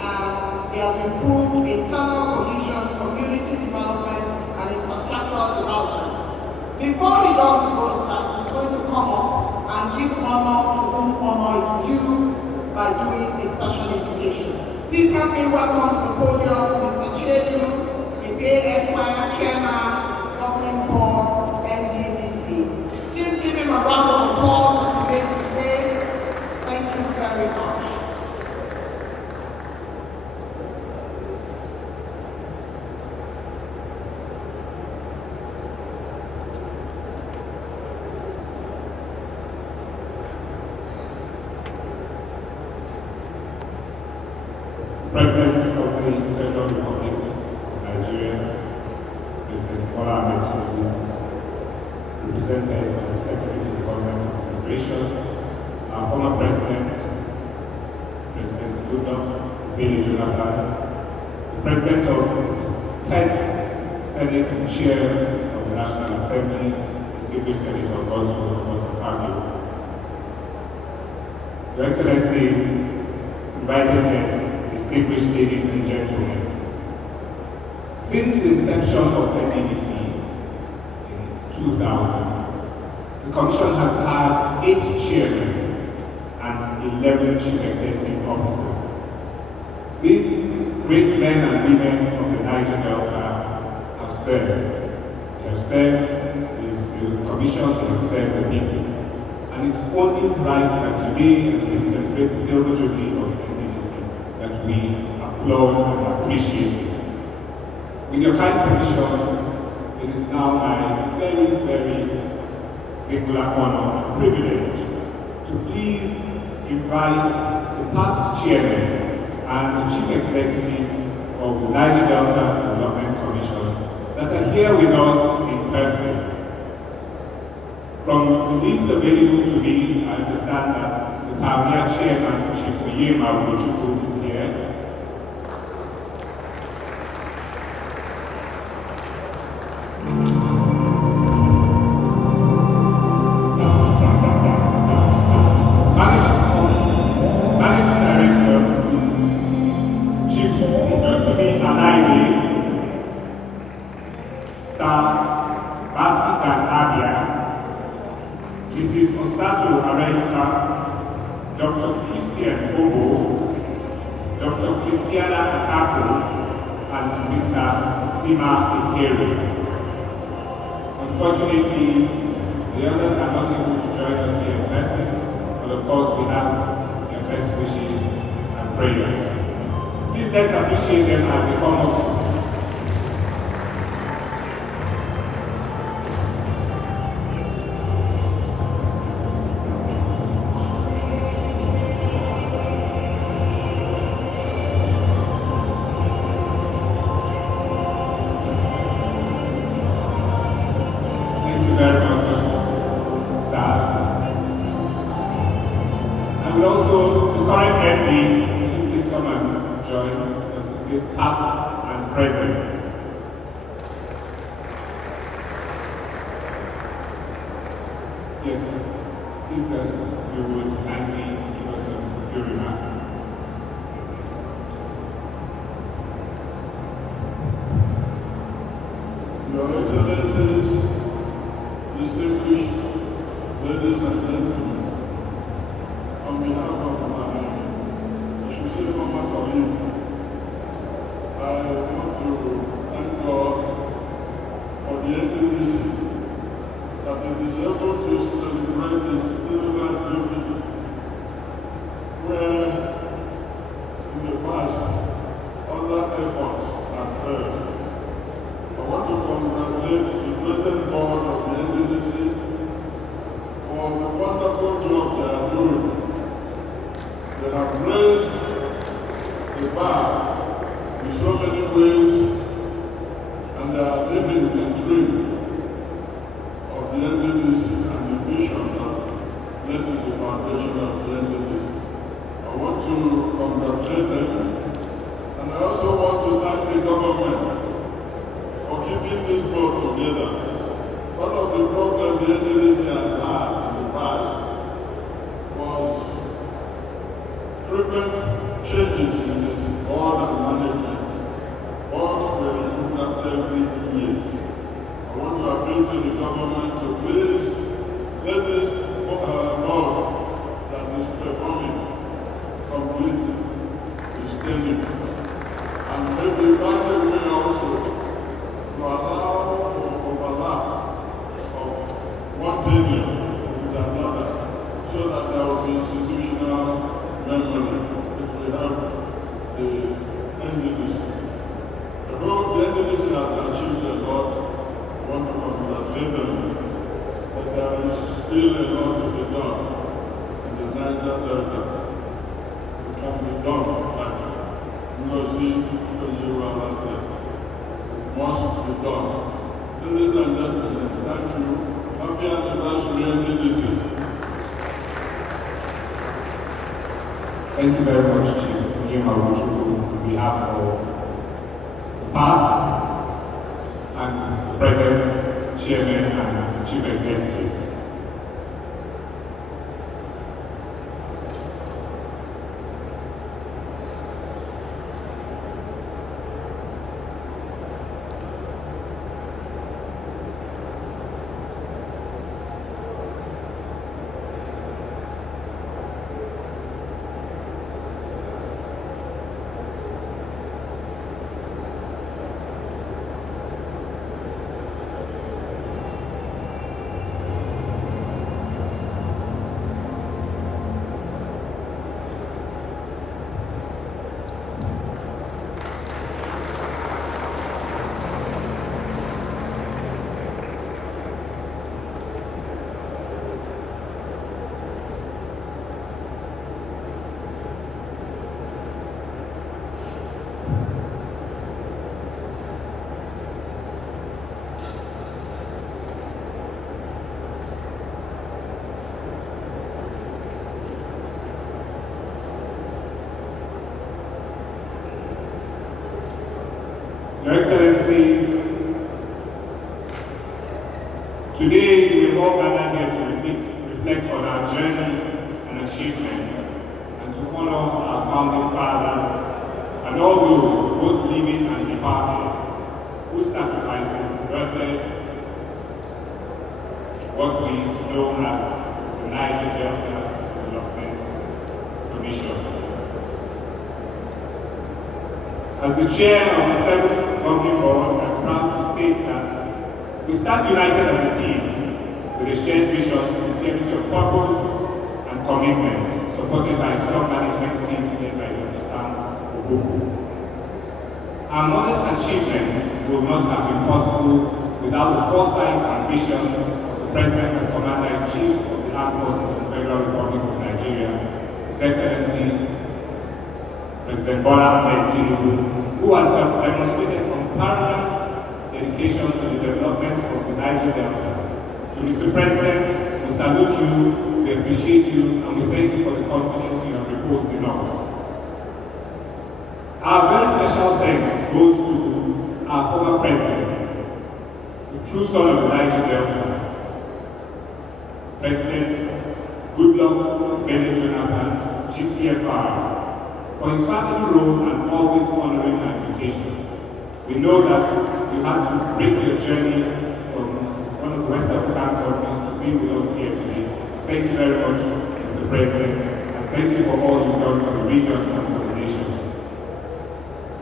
and he has improved internal cohesion, community development, and infrastructural development. Before he does the vote of thanks, he's going to come up and give honor to whom honor is due by doing a special invitation. Please help me welcome to the podium Mr. Chedu, Esquire, Chairman, Governing Board, NDDC. Please give him a round of applause as he makes his way. Thank you very much. President of the Federal Republic of Nigeria, President Bola Ahmed Tinubu, represented by the Secretary to the Government of Federation, our former President, President Goodluck Ebele Jonathan, the President of the 10th Senate and Chair of the National Assembly, distinguished Senator Godswill Akpabio. Your Excellencies, invited guests, distinguished ladies and gentlemen, since the inception of NDDC in 2000, the Commission has had 8 chairmen and 11 chief executive officers. These great men and women of the Niger Delta have served. They have served the Commission, they have served the people. And it's only right that today, as we celebrate the silver jubilee of NDDC, that we applaud and appreciate it. With your kind permission, it is now my very, very singular honor and privilege to please invite the past chairman and the chief executive of the Niger Delta Development Commission that are here with us in person. From the list available to me, I understand that the Pioneer Chairman, Chief Oyema Ugochukwu, is here. Managing Director, Chief Udutumi Anaide, Sir Basikan Abia, Mrs. Osato Areka, Dr. Christian Bobo, Dr. Christiana Atako, and Mr. Sima Ikere. Unfortunately, the others are not able to join us here in person, but of course we have their best wishes and prayers. Please let's appreciate them as they come up. Past and present. Yes, please, if you would kindly give us a few remarks. Your Excellencies, distinguished ladies and gentlemen, on behalf of my, I should say, former colleague, I want to thank God for the NDDC that it is able to celebrate this silver jubilee, where in the past other efforts have failed. I want to congratulate the present board of the NDDC for the wonderful job they are doing. They have raised the bar in so many ways, and they are living the dream of the NDDC and the vision that led to the foundation of the NDDC. I want to congratulate them, and I also want to thank the government for keeping this board together. One of the problems the NDDC has had in the past was frequent changes in the board and management. Boards were removed after every 2 years. I want to appeal to the government to please let this board that is performing complete its tenure. And maybe find a way also to allow for overlap of one tenure with another, so that there will be institutional memory which we have the NDDC. I hope the NDDC has achieved a lot. I want to congratulate them, but there is still a lot to be done in the Niger Delta. It can be done, actually. Ngozi Oyewa must be done. Ladies and gentlemen, thank you. Happy anniversary, NDDC. Thank you very much, Chief Oyewa on behalf of the past and the present Chairman and Chief Executive. Your Excellency, today we are all gathered here to reflect on our journey and achievements and to honor our founding fathers and all those, both living and departed, whose sacrifices birthed what we know as the Niger Delta Development Commission. As the chair of the 7th Governing Board, I'm proud to state that we stand united as a team with a shared vision, sincerity of purpose, and commitment, supported by a strong management team led by Dr. Sam Obuku. Our modest achievements would not have been possible without the foresight and vision of the President and Commander-in-Chief of the Armed Forces of the Federal Republic of Nigeria, His Excellency President Bola Ahmed Tinubu, who has demonstrated unparalleled dedication to the development of the Niger Delta. To Mr. President, we salute you, we appreciate you, and we thank you for the confidence you have reposed in us. Our very special thanks goes to our former President, the true son of the Niger Delta, President Goodluck Jonathan, GCFR, for his family role and always honoring our invitation. We know that you had to break your journey from one of the West African countries to be with us here today. Thank you very much, Mr. President, and thank you for all you've done for the region and for the nation.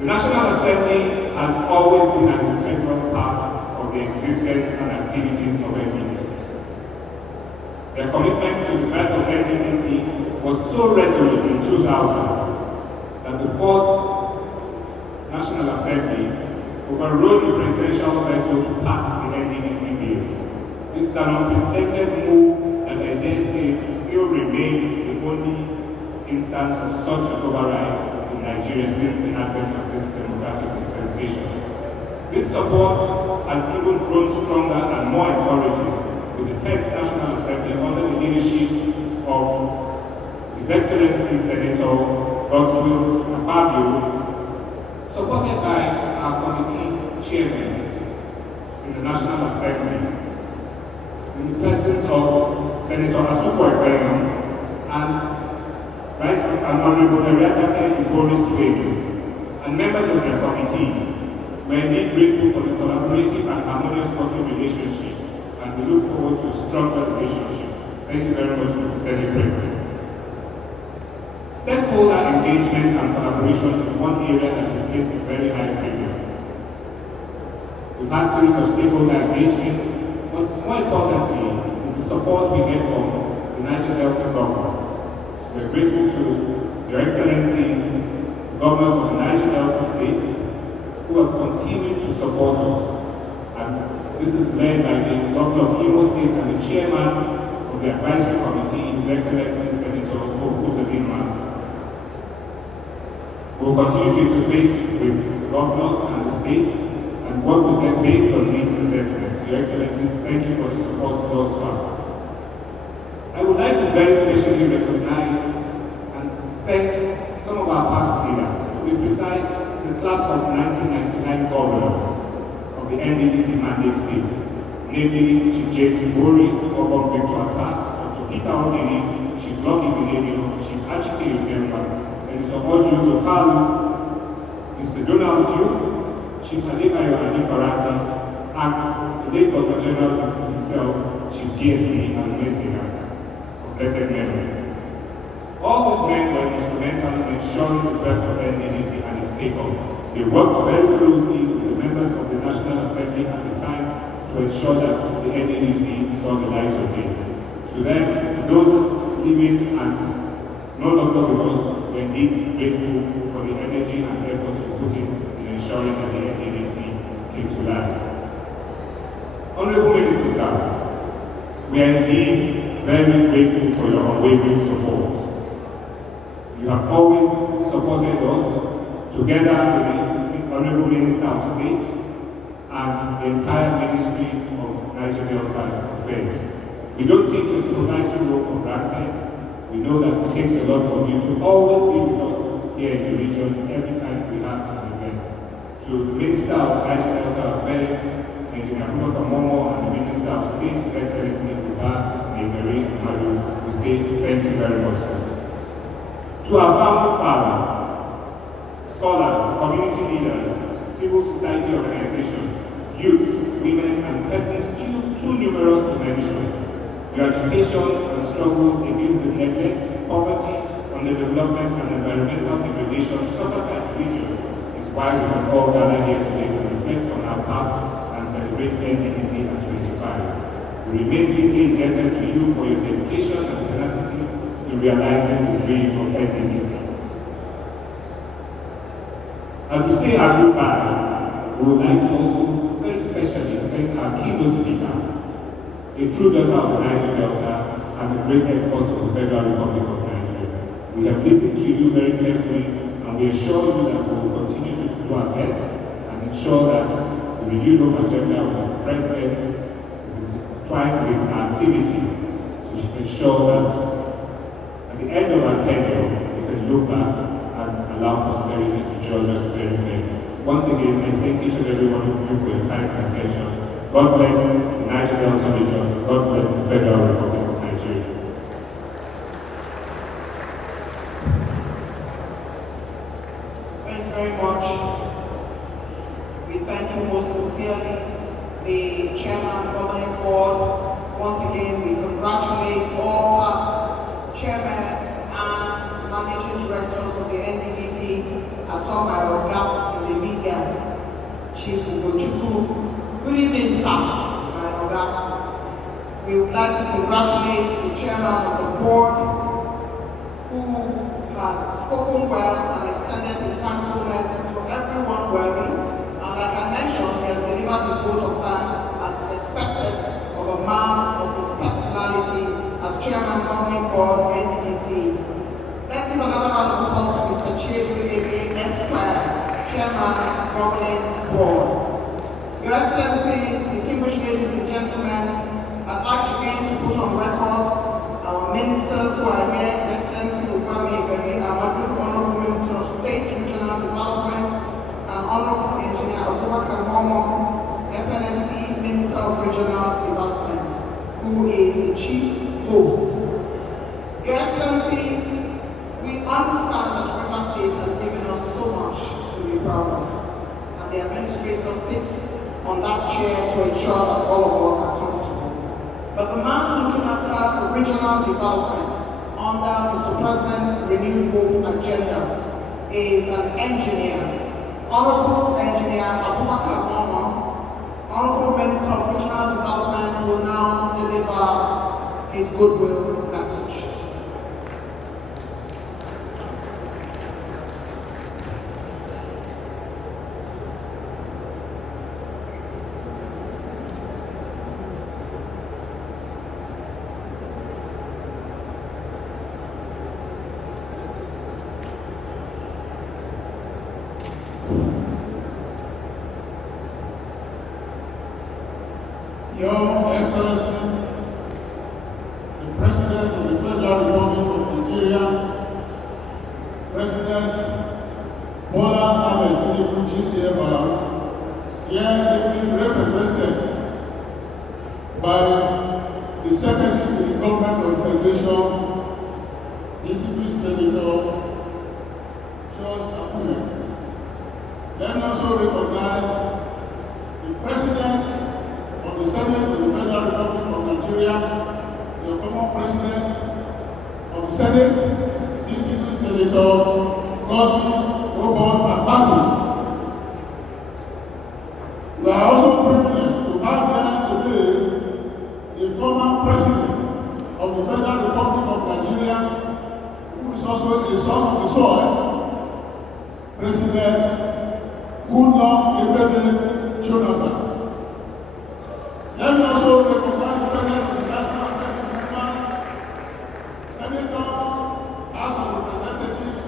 The National Assembly has always been an integral part of the existence and activities of NDDC. Their commitment to the birth of NDDC was so resolute in 2000 that the 4th National Assembly overrode the presidential veto to pass the NDDC bill. This is an unprecedented move that I dare say still remains the only instance of such an override in Nigeria since the advent of this democratic dispensation. This support has even grown stronger and more encouraging with the 10th National Assembly under the leadership of His Excellency Senator Godswill Akpabio, supported by our committee chairman in the National Assembly, in the presence of Senator Asuko Ekpenyong and Honorable Eriatake Iboris and members of their committee. We are indeed grateful for the collaborative and harmonious working relationship, and we look forward to a stronger relationship. Thank you very much, Mr. Senate President. Stakeholder engagement and collaboration is one area that we place a very high premium. We've had a series of stakeholder engagements, but more importantly is the support we get from the Niger Delta government. So we're grateful to Your Excellencies, governors of the Niger Delta states, who have continued to support us. And this is led by the governor of Imo State and the chairman of the advisory committee, His Excellency Senator Obuku. We will continue to interface with governors and the states and work with them based on needs assessments. Your Excellencies, thank you for the support thus far. I would like to very specially recognize and thank some of our past leaders, to be precise, the class of 1999 governors of the NDDC mandate states, namely Chief James Bori, Obon Victor Atta, Dr. Peter Odini, Chief Lucky Milenio, Chief Achike Yubemba, Senator Oju Zokalu, Mr. Donald Yu, Chief Adebayo Adefarati, and the late Governor General himself, Chief GSP and Messina. Blessed memory. All these men were instrumental in ensuring the birth of NDDC and its takeoff. They worked very closely with the members of the National Assembly at the time to ensure that the NDDC saw the light of day. To them, those living and no longer with us were indeed grateful for the energy and effort you put in ensuring that the NDDC came to life. Honorable Minister, sir, we are indeed very grateful for your unwavering support. You have always supported us, together with the Honorable Minister of State and the entire Ministry of Niger Delta Affairs. We don't take your supervisory role for granted. We know that it takes a lot for you to always be with us here in the region every time we have an event. To the Minister of Niger Delta Affairs, Engineer Abubakar Momo, and the Minister of State, His Excellency Uba Mary Madu, we say thank you very much. To our founding fathers, scholars, community leaders, civil society organizations, youth, women, and persons too numerous to mention, your agitations and struggles against the neglect, poverty, underdevelopment, and environmental degradation suffered by the region is why we have all gathered here today to reflect on our past and celebrate NDDC at 25. We remain deeply indebted to you for your dedication and tenacity in realizing the dream of NDDC. As we say our goodbyes, we would like to also very specially thank our keynote speaker, a true daughter of the Niger Delta and a great expert of the Federal Republic of Nigeria. We have listened to you very carefully, and we assure you that we will continue to do our best and ensure that the renewed hope agenda of Mr. President trying with our activities to ensure that at the end of our tenure, we can look back and allow posterity to judge us very fairly. Once again, I thank each and every one of you for your time and attention. God bless the Niger Delta region. God bless the Federal Republic of Nigeria. Thank you very much. We thank you most sincerely. The chairman, governing board. Once again, we congratulate all past chairmen and managing directors of the NDDC. I saw my Oga in the media, Chief Ugochukwu. Good evening, sir, my Oga. We would like to congratulate the chairman of the board who has spoken well and extended his thankfulness to everyone worthy. Like I mentioned, he has delivered his vote of thanks as is expected of a man of his personality as chairman governing board NDDC. Let's give another round of applause to Mr. Chiedu Ebe Esquire, chairman governing board. Your Excellency, distinguished ladies and gentlemen, I'd like again to put on record our ministers who are here, His Excellency Ubami Ebebe Amadu, Honorable Minister of State, Regional Development, Honorable Engineer Abubakar Momo, FNSC Minister of Regional Development, who is the chief host. Your Excellency, we understand that River State has given us so much to be proud of, and the administrator sits on that chair to ensure that all of us are comfortable. But the man looking after regional development under Mr. President's renewed hope agenda is an engineer. Honorable Engineer Abubakar Momo, Honorable Minister of Regional Development, will now deliver his goodwill message. Excellency, the President of the Federal Republic of Nigeria, President Bola Ahmed Tinubu GCFR, here being represented by the Secretary to the Government of the Federation, Distinguished Senator George Akume. Let me also recognize the President of the Senate of the Federal Republic of Nigeria, the former President of the Senate, Distinguished Senator Godswill Robert Akpabio. We are also privileged to have here today the former President of the Federal Republic of Nigeria, who is also a son of the soil, President Goodluck Ebele Jonathan. Let me also recognize the presence of the National Assembly members, senators, House of Representatives,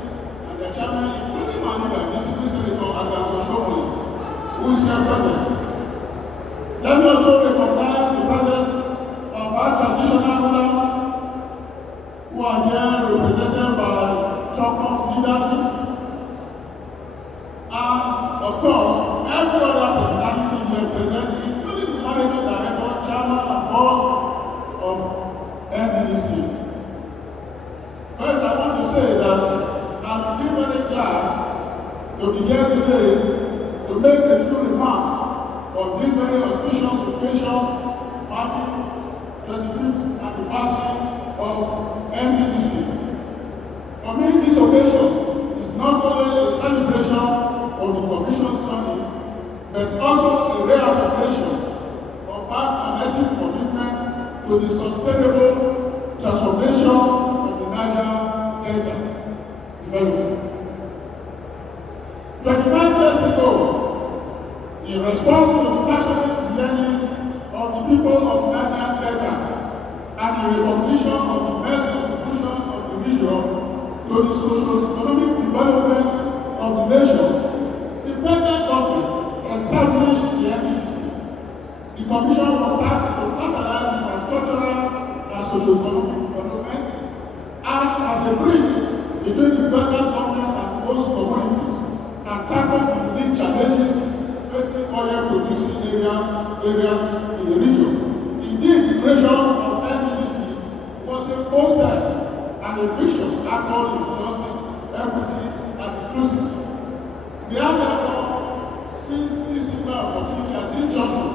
and their chairman, including my leader, Distinguished Senator Adams Oshomole, who is here present. Let me also recognize the presence of our traditional rulers, who are here represented by top leadership, and of course, every other personality here present, including the managing director, chairman, and board of NDDC. First, I want to say that I'm indeed very glad to be here today to make a few remarks on this very auspicious occasion marking 25th anniversary of NDDC. For me, this occasion is not only a celebration of the Commission's journey, but also a reaffirmation of our collective commitment to the sustainable transformation of the Niger Delta development. 25 years ago, in response to the passionate yearnings of the people of Niger Delta and in recognition of the best contributions of the region to the socio-economic development of the nation, the federal government established the NDDC. The Commission was tasked to catalyze infrastructural and socio-economic development, act as a bridge between the federal government and host communities, and tackle the unique challenges facing oil-producing areas in the region. Indeed, the creation of NDDC was a poster and a vision accord in justice, equity, and inclusiveness. We have therefore seized this single opportunity at this juncture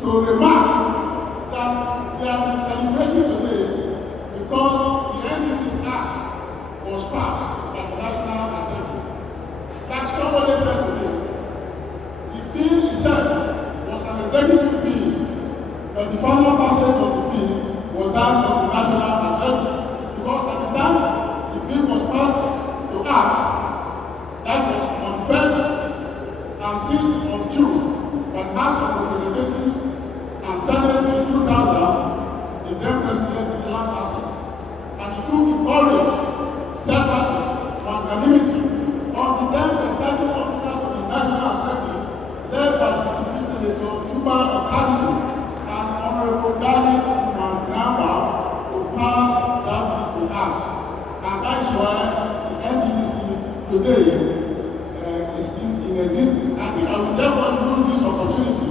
to remark that we have been celebrating today because the NDDC Act was passed by the National Assembly. Like somebody said today, the bill itself was an executive bill, but the final passage of the bill was that of the National Assembly, because at the time the bill was passed to act, that was on 1st and 6th of June, by the House of Representatives and Senate in 2000, the then President declared assets, and it took the courage, steadfastness, magnanimity of the then presiding officers of the National Assembly, led by the Senator Chuba Akademi and Honorable Daniel Mangramba, to pass that bill to act. And that is why the NDDC today is in existence. I think I will therefore use this opportunity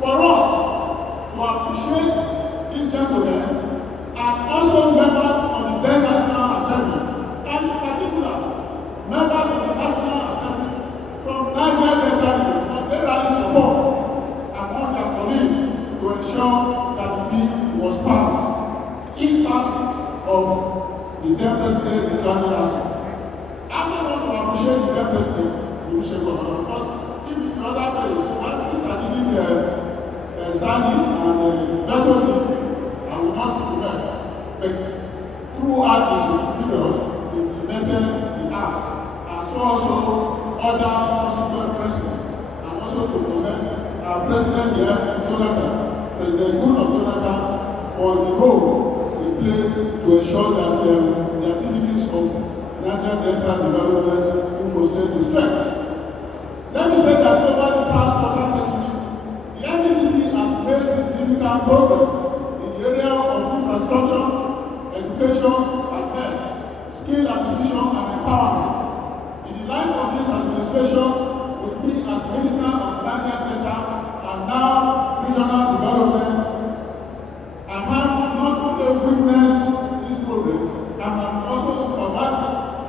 for us to appreciate these gentlemen and also members of the then National Assembly, and in particular, members of the National Assembly from Niger Delta region for their rally support among their colleagues to ensure that the bill was passed. Each part of the then President declaring assets. I also want to appreciate the then President, because if in other ways, since I didn't sign it and veto it, I will not do that. But throughout this period, we implemented the act, and so also other subsequent presidents, and also to commend our President here, Jonathan, President Goodluck Jonathan, for the role he played to ensure that the activities of Niger Delta development move from strength to strength. Let me say that over the past quarter century, the NDDC has made significant progress in the area of infrastructure, education, and health, skill acquisition, and empowerment. In the life of this administration, with me as Minister of Niger Delta and now Regional Development, I have not only witnessed this progress, I have also supervised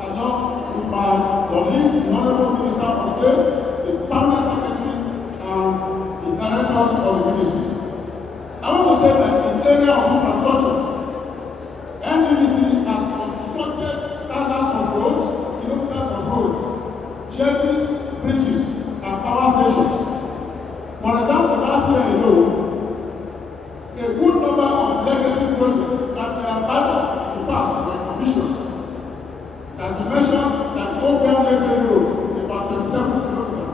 along with my colleagues, the Honorable Minister of State, the Permanent Secretary, and the Directors of the Ministry. I want to say that in the area of infrastructure, NDDC has constructed thousands of roads, kilometers of roads, jetties, bridges, and power stations. For example, last year alone, a good number of legacy projects that were abandoned in the past were commissioned. That we mentioned that Open Level Road, about 27 kilometers,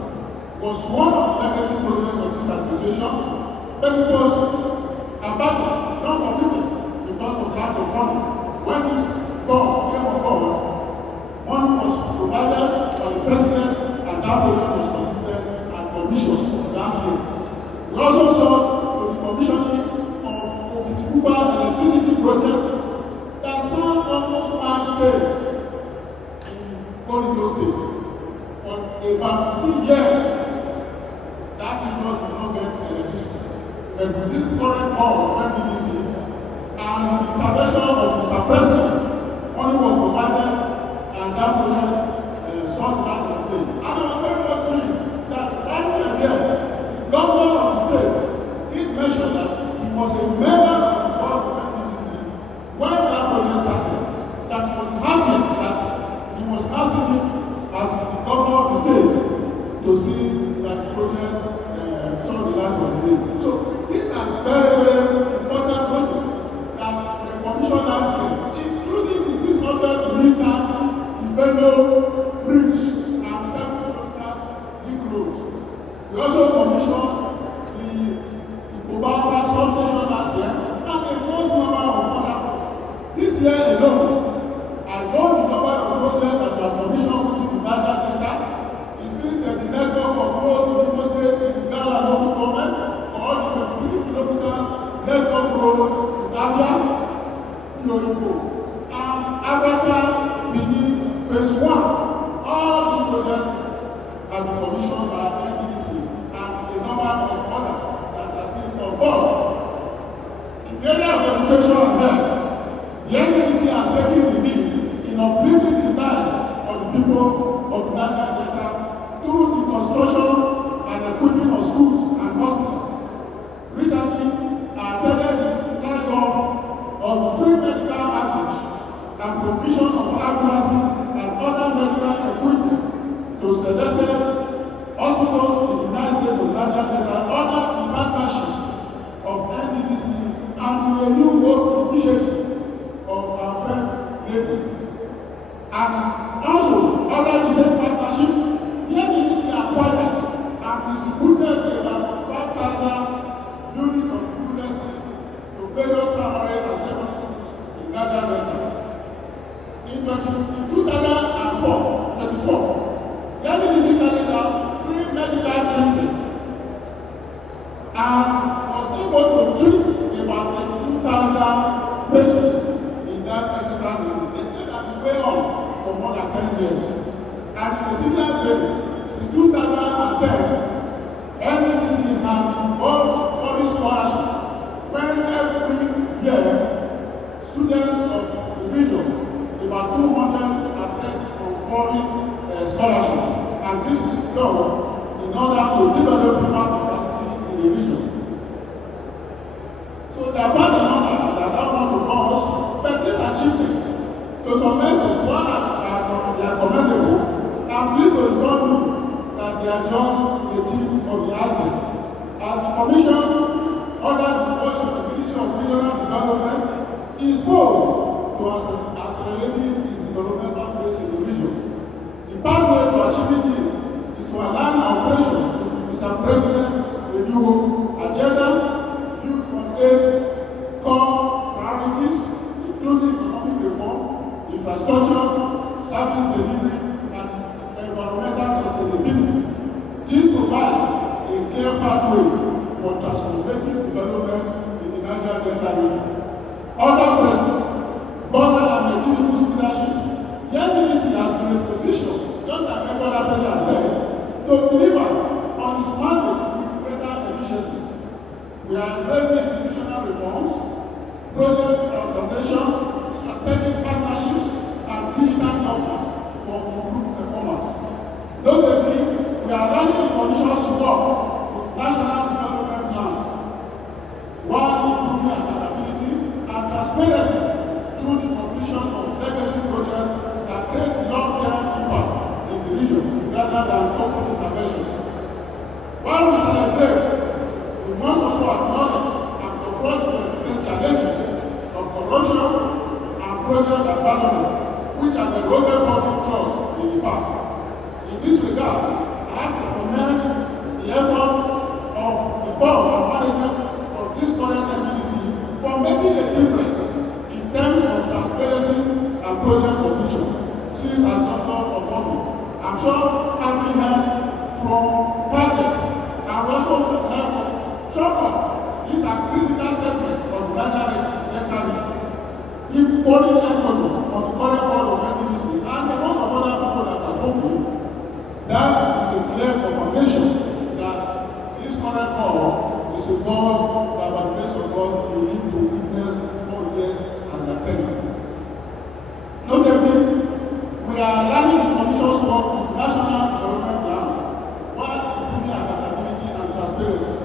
was one of the legacy projects of this administration, but it was abandoned, not completed, because of lack of funding. When this board came on board, money was provided by the president, and that project was completed and commissioned last year. We also saw the commissioning of Okitipupa electricity projects that served almost 5 states in Ondo State for about 15 years. That did not get electricity. But with this current board of NDDC and the intervention of Mr. President, money was provided and that project sorted out of the thing. And I was very much pleased that right again, the governor of the state did mention that he was a member of the board of NDDC when that project started. That he was happy that he was now sitting as the governor of the state to see that the project saw the light of the day. So these are very, very important projects that the commission last year, including the 600-meter Ibeno Bridge and 7 kilometers link roads. We also commissioned the Obama substation last year and a vast number of other. This year alone, I know the number of projects that were commissioned within the Niger Delta. It seems that the network of roads in the state in the Ghana local government, all the 23 kilometers network roads in Abia, Yoruba, and Abacha, Benin, Phase 1. All these projects have been commissioned by NDDC and a number of others that are still on board. In the area of education and health, the NDDC has taken the lead in uplifting the lives of the people of the Niger Delta through the construction and equipping of schools and hospitals. Recently, I attended the flag off of the free medical outreach and provision of ambulances and other medical equipment to selected hospitals in the United States of Niger Delta under the partnership of NDDC and the renewed work initiative of our friends Lady. And also, under the same partnership, the NDDC acquired and distributed about 5,000 units of food lessons to various primary and secondary schools in Niger Delta. In 2024, the NDDC carried out free medical treatment and was able to treat about 32,000 patients in that exercise. They still have been going on for more than 10 years. And in a similar way, since 2010, NDDC has involved foreign scholarship when every year students of the region, about 200 are sent for foreign scholarship. And this is done in order to develop human capacity in the region. So there are quite a number that I don't want to cause, but this achievement, to some extent, one they are commendable. I'm pleased to inform you that they are just the tip of the iceberg. As the Commission, under the watch of the Ministry of Regional Development, is supposed to accelerating its developmental pace in the region. The pathway to achieving this is to align our operations with Mr. President's renewal agenda, youth on 8 core priorities, including economic reform, infrastructure, service delivery, and environmental sustainability. This provides a clear pathway for transformative development in the Niger Delta region. Under the Bola and Tinubu's leadership, the NDDC has been in position, just like Ebola President said, to deliver on its mandate with greater efficiency. We are embracing institutional reforms, project prioritization, strategic partnerships, and digital governance for improved performance. Notably, we are aligning the conditions support with national development plans, while improving accountability and transparency through the completion of legacy projects that create long-term impact in the region rather than open interventions. While we celebrate, we must also acknowledge and confront the existing challenges of corruption and project abandonment, which have eroded public trust in the past. In this regard, I have to commend the effort of the board and management of this current NDDC for making a difference in terms of transparency and project completion since as doctor of office. I'm sure having heard from targets and also heard from trouble, these are critical segments of the Niger Delta region. Importing economy on the current board of NDDC and the most of other people that are hoping, that is a clear confirmation that this current board is a board that by the grace of God will live to witness 4 years and their tenure. Notably, we are aligning the Commission's work with national development plans while improving accountability and transparency.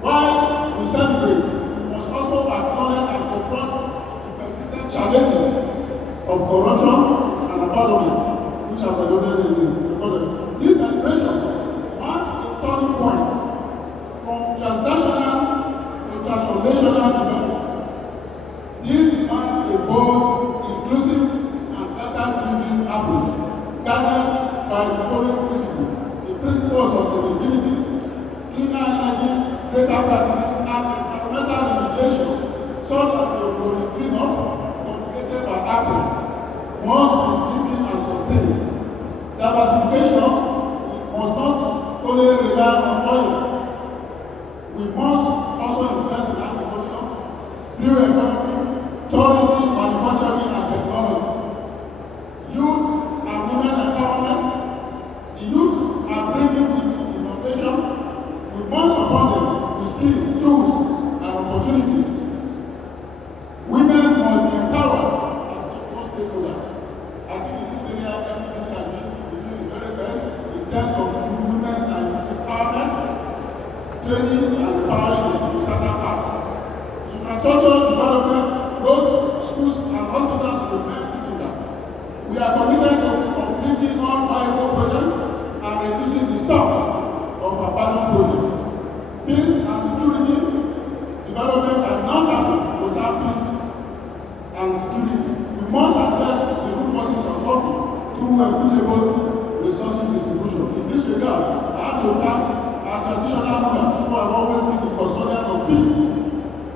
While we celebrate, we must also acknowledge and confront the persistent challenges of corruption and abandonment, which have eroded the economy. This celebration marks a turning point from transactional to transformational development. This demands a bold, inclusive, and data-driven approach guided by the following principles: the principles of sustainability, cleaner energy, greater practices, and environmental remediation, such as the organic cleanup cultivated by Apple, must be deepened and sustained. Diversification must not only rely on oil. We must also invest in agriculture, new economy, tourism, manufacturing, and technology. Youth and women empowerment. The youth are bringing with innovation. We must support them with skills, tools, and opportunities. Women must be empowered as equal stakeholders. I think in this area, NDDC has been doing the very best in terms of women and empowerment, training, and empowering the starter parts. Infrastructure development, roads, schools, and hospitals remain critical. We are committed to completing all viable projects and reducing the stock of abandoned projects. Peace and security development cannot happen without peace and security. We must address the root causes of conflict through equitable resources distribution. In this regard, I have to thank our traditional rulers who have always been the custodian of peace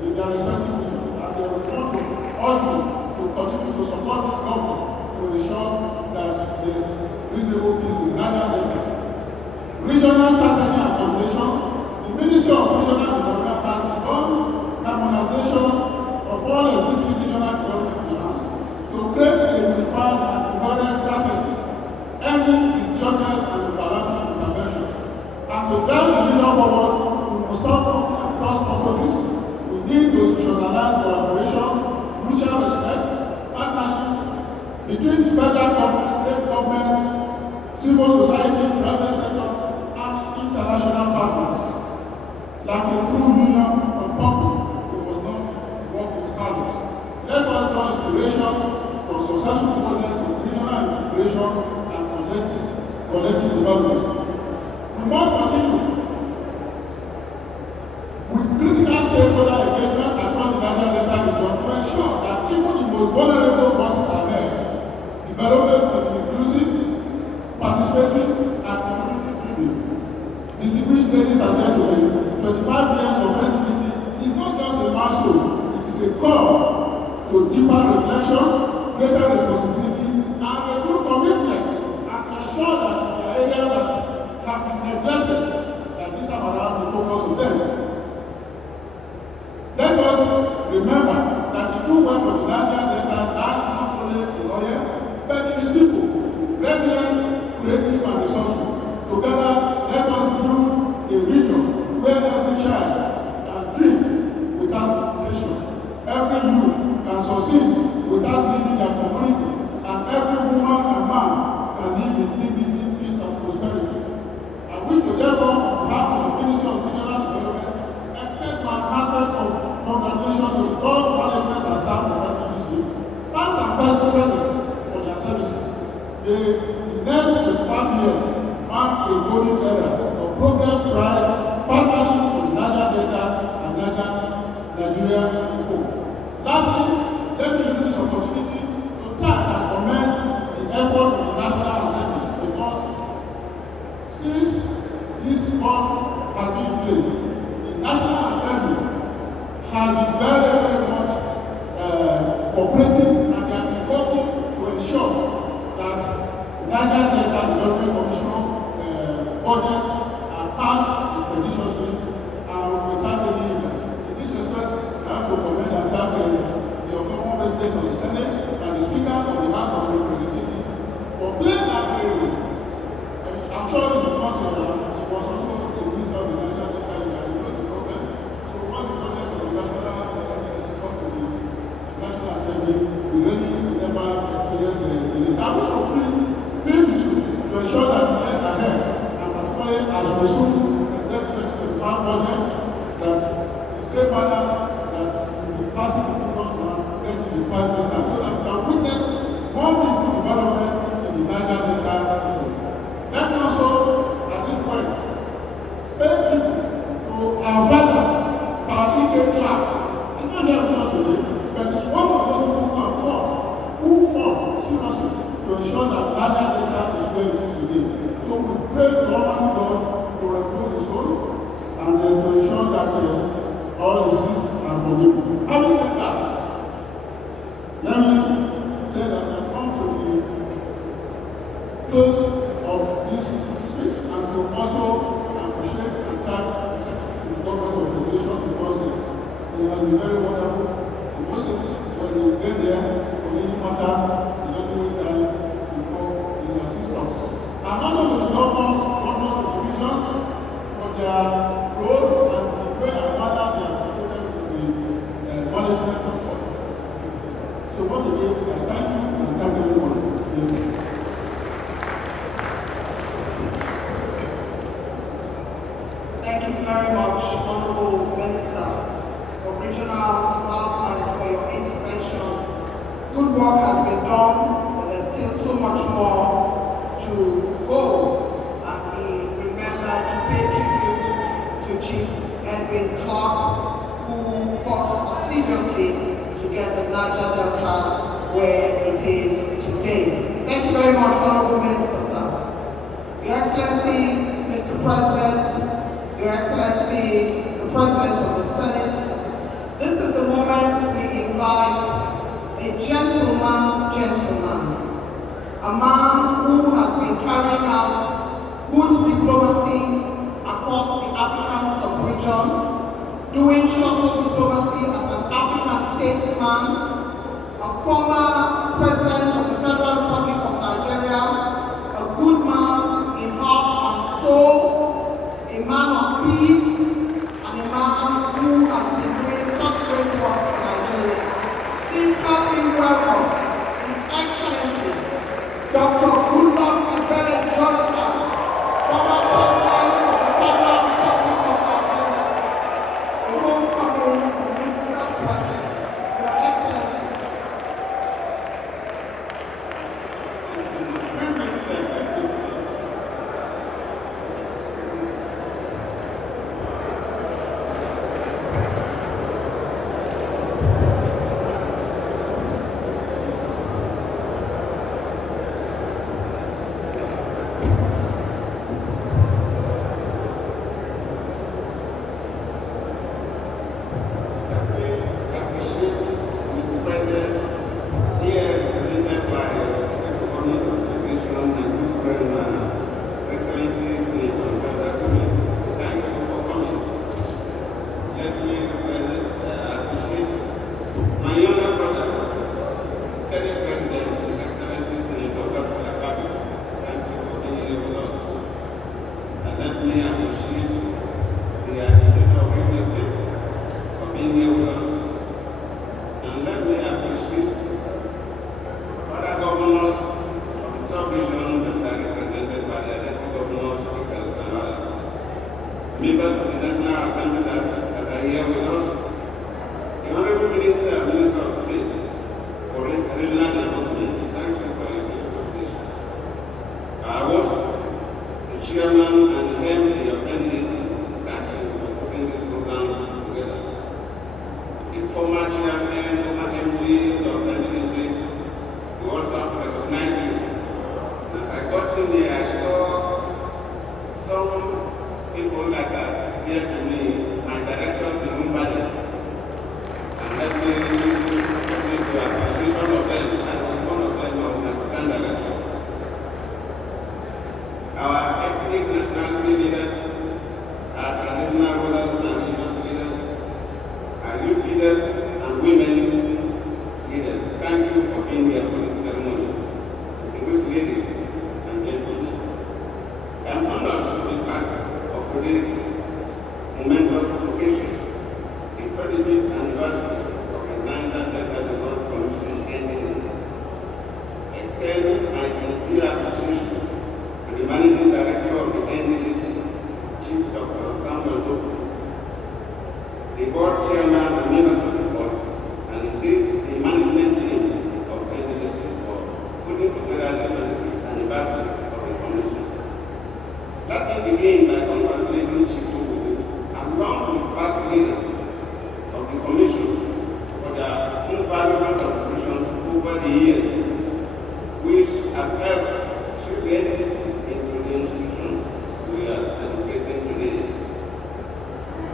in their respective regions, and they will want to urge you to continue to support this government to ensure that there is reasonable peace in Niger Delta. Regional strategy and coordination. The Ministry of Regional Development has begun harmonization of all existing regional development plans to create a unified and coherent strategy, ending disjointed and overlapping interventions. And to drive the region forward, we must stop cross purposes. We need to institutionalize collaboration, mutual respect, partnership between the federal government, state governments, civil society, private sector, and international partners. Like a true union of public, we must not work in silos. Let us draw inspiration from successful models of regional integration and collective development. We must continue with critical stakeholder engagement across the Niger Delta region to ensure that even the most vulnerable voices are heard. Development will be inclusive, participatory, and community-driven. Distinguished ladies and gentlemen, 25 years of NDDC is not just a milestone, it is a call to deeper reflection, greater responsibility, and a good commitment, and to ensure that the areas that have been neglected, that this time around we focus on them. for the Niger Delta lies not only in Oye, but in its people, resilient, creative, and resourceful. Together, let us build a region where every child can dream without limitation, every youth can succeed without leaving their community, and every woman and man can live in dignity, peace, and prosperity. I wish to therefore, on behalf of the Ministry of Regional Development, extend my heartfelt congratulations to all management and staff of NDDC, past and present, for their services. The next 25 years mark a golden era of progress, pride, partnership for the Niger Delta and Nigeria as a whole. Lastly, let me use this opportunity to thank and commend the effort of the National Assembly, because since this month has been played, the National Assembly has been very much cooperative, and they have been working to ensure that Niger Delta Development Commission budget are passed expeditiously and without any hindrance. In this respect, I have to commend and thank the Honorable President of the Senate and the Speaker of the House of Representatives for playing that very role. I'm sure it was also the Minister of the Niger Delta who had the problem. So all the projects of the National NDDC come to the National Assembly, we really never experience this. I wish to plead with you to ensure that the years ahead, and particularly as we soon present the 2025 budget, that the same manner that the passing the focus on gets in the past this time, so that we can witness more meaningful development in the Niger Delta region. Let me also, at this point, pay tribute to our father, our E.K. Clark. He's not here with us today, but he's one of those people who fought seriously to ensure that Niger Delta is where it is today. So we pray to Almighty God to repose his soul and to ensure that all his sins are forgiven. Having said that, let me say that I come to the close of this speech and to also appreciate and thank the government of the nation, because they have been very wonderful. In most cases, when you get there, for any matter, you just wait time before you assist us. And also to the governors of the regions for their role and the way and manner they have contributed to the management of all. So once again, I thank you and I thank everyone. Thank you very much, Honorable Minister for Regional Development, for your intervention. Good work has been done, but there's still so much more to go. And we remember to pay tribute to Chief Edwin Clark, who fought seriously to get the Niger Delta where it is today. Thank you very much, Honorable Minister, sir. Your Excellency, Mr. President, Your Excellency, the President of the Senate, this is the moment we invite a gentleman's gentleman, a man who has been carrying out good diplomacy across the African sub-region, doing shuttle diplomacy as an African statesman, a former President of the Federal Republic of Nigeria, a good man in heart and soul, a man of peace, and a man who has been doing such great work for Nigeria. Please help me welcome His Excellency, Dr. Goodluck Ebele Jonathan, former President of the Federal Republic of Nigeria, a homecoming Mr. President. Your Excellency. My younger brother, members of the National Assembly that are here with us, the Honorable Minister and Minister of State for Regional Development, thank you for your participation. I was the Chairman and the MD of NDDC, thank you for putting this program together. The former Chairman, former MDs of NDDC, we also have to recognize you. As I got in there, I saw some people that are dear to me, my director of the Mumbai, and let me to appreciate all of them. I was one of them, of my assistant director. Our ethnic nationality leaders, our traditional rulers and religious leaders, our youth leaders and women leaders, thank you for being here for this ceremony. Distinguished ladies and gentlemen, I am honored to be part of today's momentous occasion, the 35th anniversary of the Niger Delta Development Commission NDDC. I extend my sincere appreciation to the Managing Director of the NDDC, Chief Dr. Samuel Doku, the Board Chairman and members of the Board, and indeed the management team of NDDC for putting together the 35th anniversary of the Commission. Let me begin by congratulating Chief Doku along with past leaders of the Commission for their invaluable contributions over the years, which have helped shape the NDDC into the institution we are celebrating today.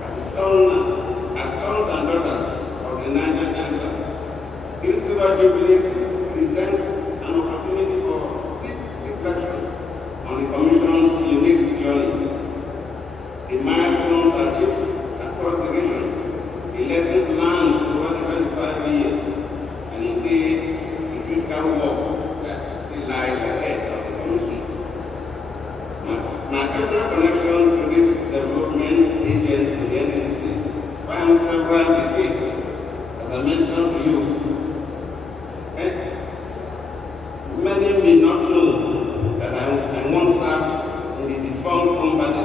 As sons and daughters of the Niger Delta, this Silver Jubilee presents an opportunity for deep reflection on the Commission's unique journey, the milestones achieved across the region, the lessons learned over the 25 years, and indeed the critical work that still lies ahead of the Commission. My personal connection to this development agency, the NDDC, spans several decades, as I mentioned to you. And many may not know that I once served in the defunct company,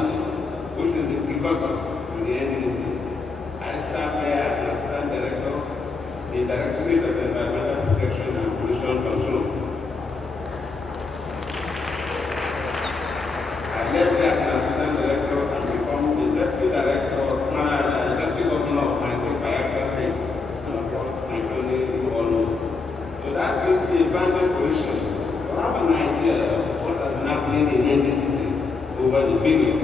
which is the precursor to the NDDC. I served there as an assistant director, the Directorate of Environmental Protection and Pollution Control. I left there as an assistant director and became the deputy director, deputy governor of my state by access state, and of course, my family, you all know. So that gives me a vantage position to have an idea of what has been happening in NDDC over the period.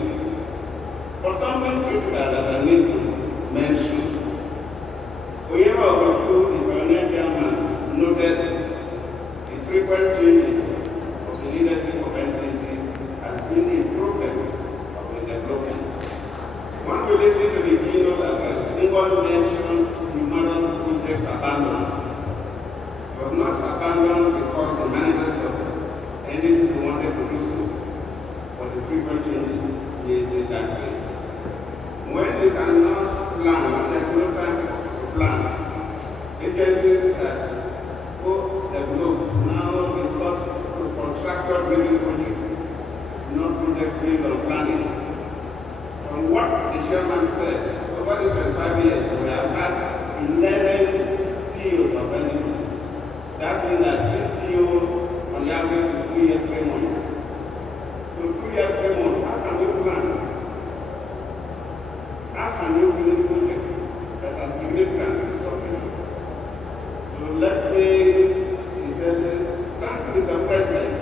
For something critical that I need to mention, whoever was who the pioneer chairman noted the frequent changes of the leadership of NDDC has been a problem of the development. One will listen to the keynote address, England mentioned numerous projects abandoned. It was not abandoned because the managers of NDDC wanted to do so, but the frequent changes made it that way. When you cannot plan, when there's no time to plan, agencies that go develop now resort to contractor building projects, not projects based on planning. From what the chairman said, over these 25 years, we have had 11 CEOs of NDDC. That means that this CEO on the average is 2 years, 3 months. So 2 years, 3 months, how can we plan? How can you finish projects that are significant in something? So let me, he said, thank you, Mr. President,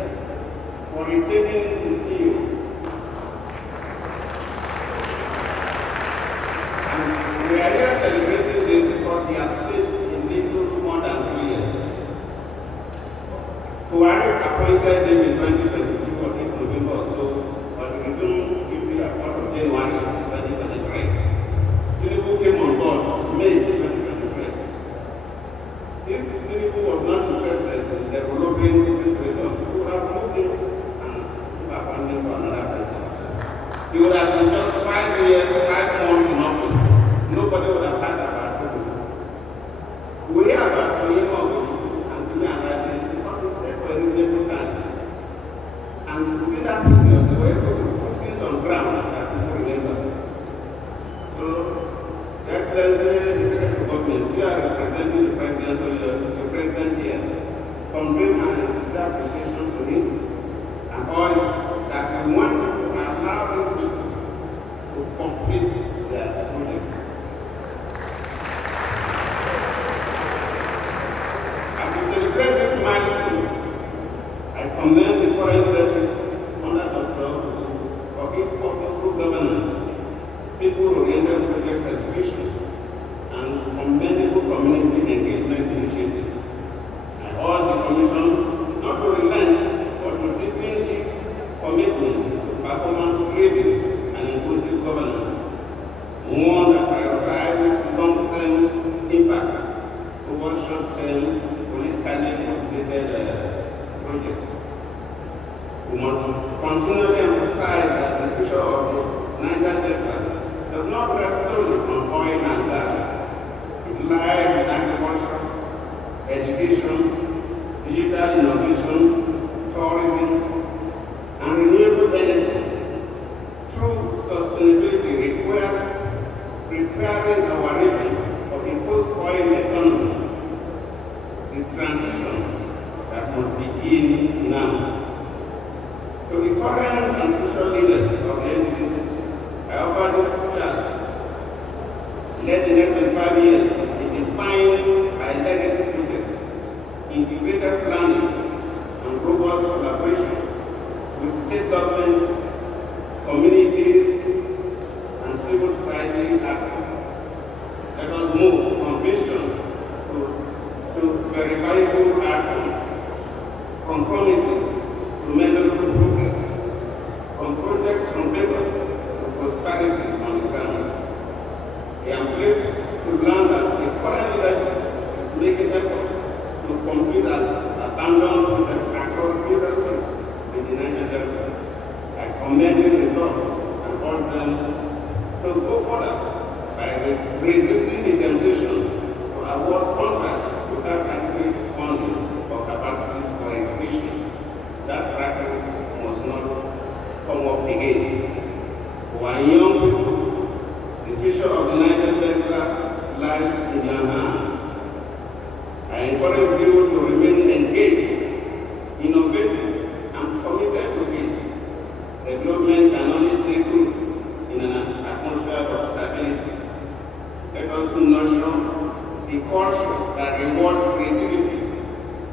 for retaining the CEO. And we are here celebrating this because he has stayed in little more than 2 years. Buhari appointed him in 2022, I think November or so, but we resumed duty at 4th of January 2023. Tinubu came on board May 2023. If Tinubu was not interested in developing this region, he would have moved him and abandoned for another person. He would have been just 5 years, 5 months in office. Nobody would have had about Tinubu. We have a Onyemoguchi and Timi Alade because we stayed for a reasonable time. And within that period, they were able to put things on ground that people remember. So, Excellency, the Secretary of Government, we are representing the President here. Convey my sincere appreciation to him and all that we want him to allow these people to complete their projects. As we celebrate this milestone, I commend the current leadership under Dr. for his purposeful governance, people-oriented project execution, and commendable community engagement initiatives. I urge the Commission not to relent, but to deepen its commitment to performance-driven and inclusive governance, one that prioritizes long-term impact over short-term, politically motivated projects. We must continually emphasize that the future of the Niger Delta does not rest solely on oil and gas. It lies in agriculture, education, digital innovation, tourism, and renewable energy. True sustainability requires preparing our region for a post-oil economy. It's a transition that must begin now. To the current and future leaders of the NDDC, I offer this challenge. Let the next 25 years be defined by legacy projects, integrated planning, and robust collaboration with state government, communities, and civil society actors. Let us move from vision to verifiable actions, from promises to measurable progress, from projects on paper to prosperity on the ground. I am pleased to learn that the current leadership is making efforts to complete an abandoned project across major states in the Niger Delta. I commend the results and urge them to go further by resisting the temptation to award contracts without adequate funding or capacity for execution. That practice must not come up again. For our young people, the future of the Niger Delta lies in your hands. I encourage you to remain engaged, innovative, and committed to peace. Development can only take root in an atmosphere of stability. Let us nurture the culture that rewards creativity,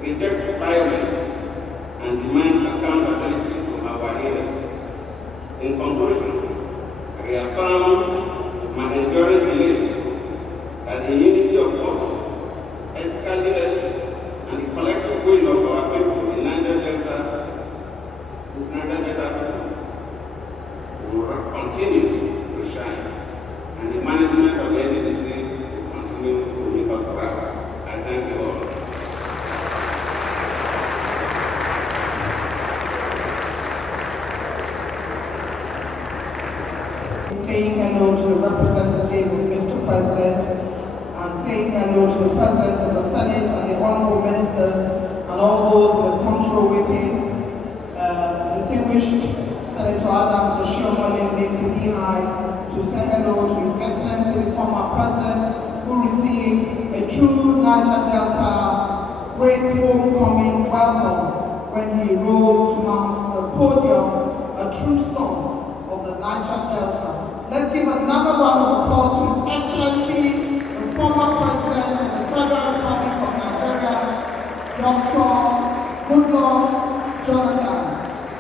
rejects violence, and demands accountability from our leaders. In conclusion, I reaffirm my enduring belief that the unity of purpose, ethical leadership, and the collective will of our people in Niger Delta will continue to shine, and the management of the NDDC will continue to make us proud. I thank you all. Saying hello to the representative of Mr. President, and saying hello to the President of the Senate and the Honorable Ministers and all those that come through with him. Distinguished Senator Adams Oshiomhole makes a beeline to say hello to His Excellency the former President, who received a true Niger Delta great homecoming welcome when he rose to mount the podium, a true son of the Niger Delta. Let's give another round of applause to His Excellency, the former President of the Federal Republic of Nigeria, Dr. Goodluck Jonathan.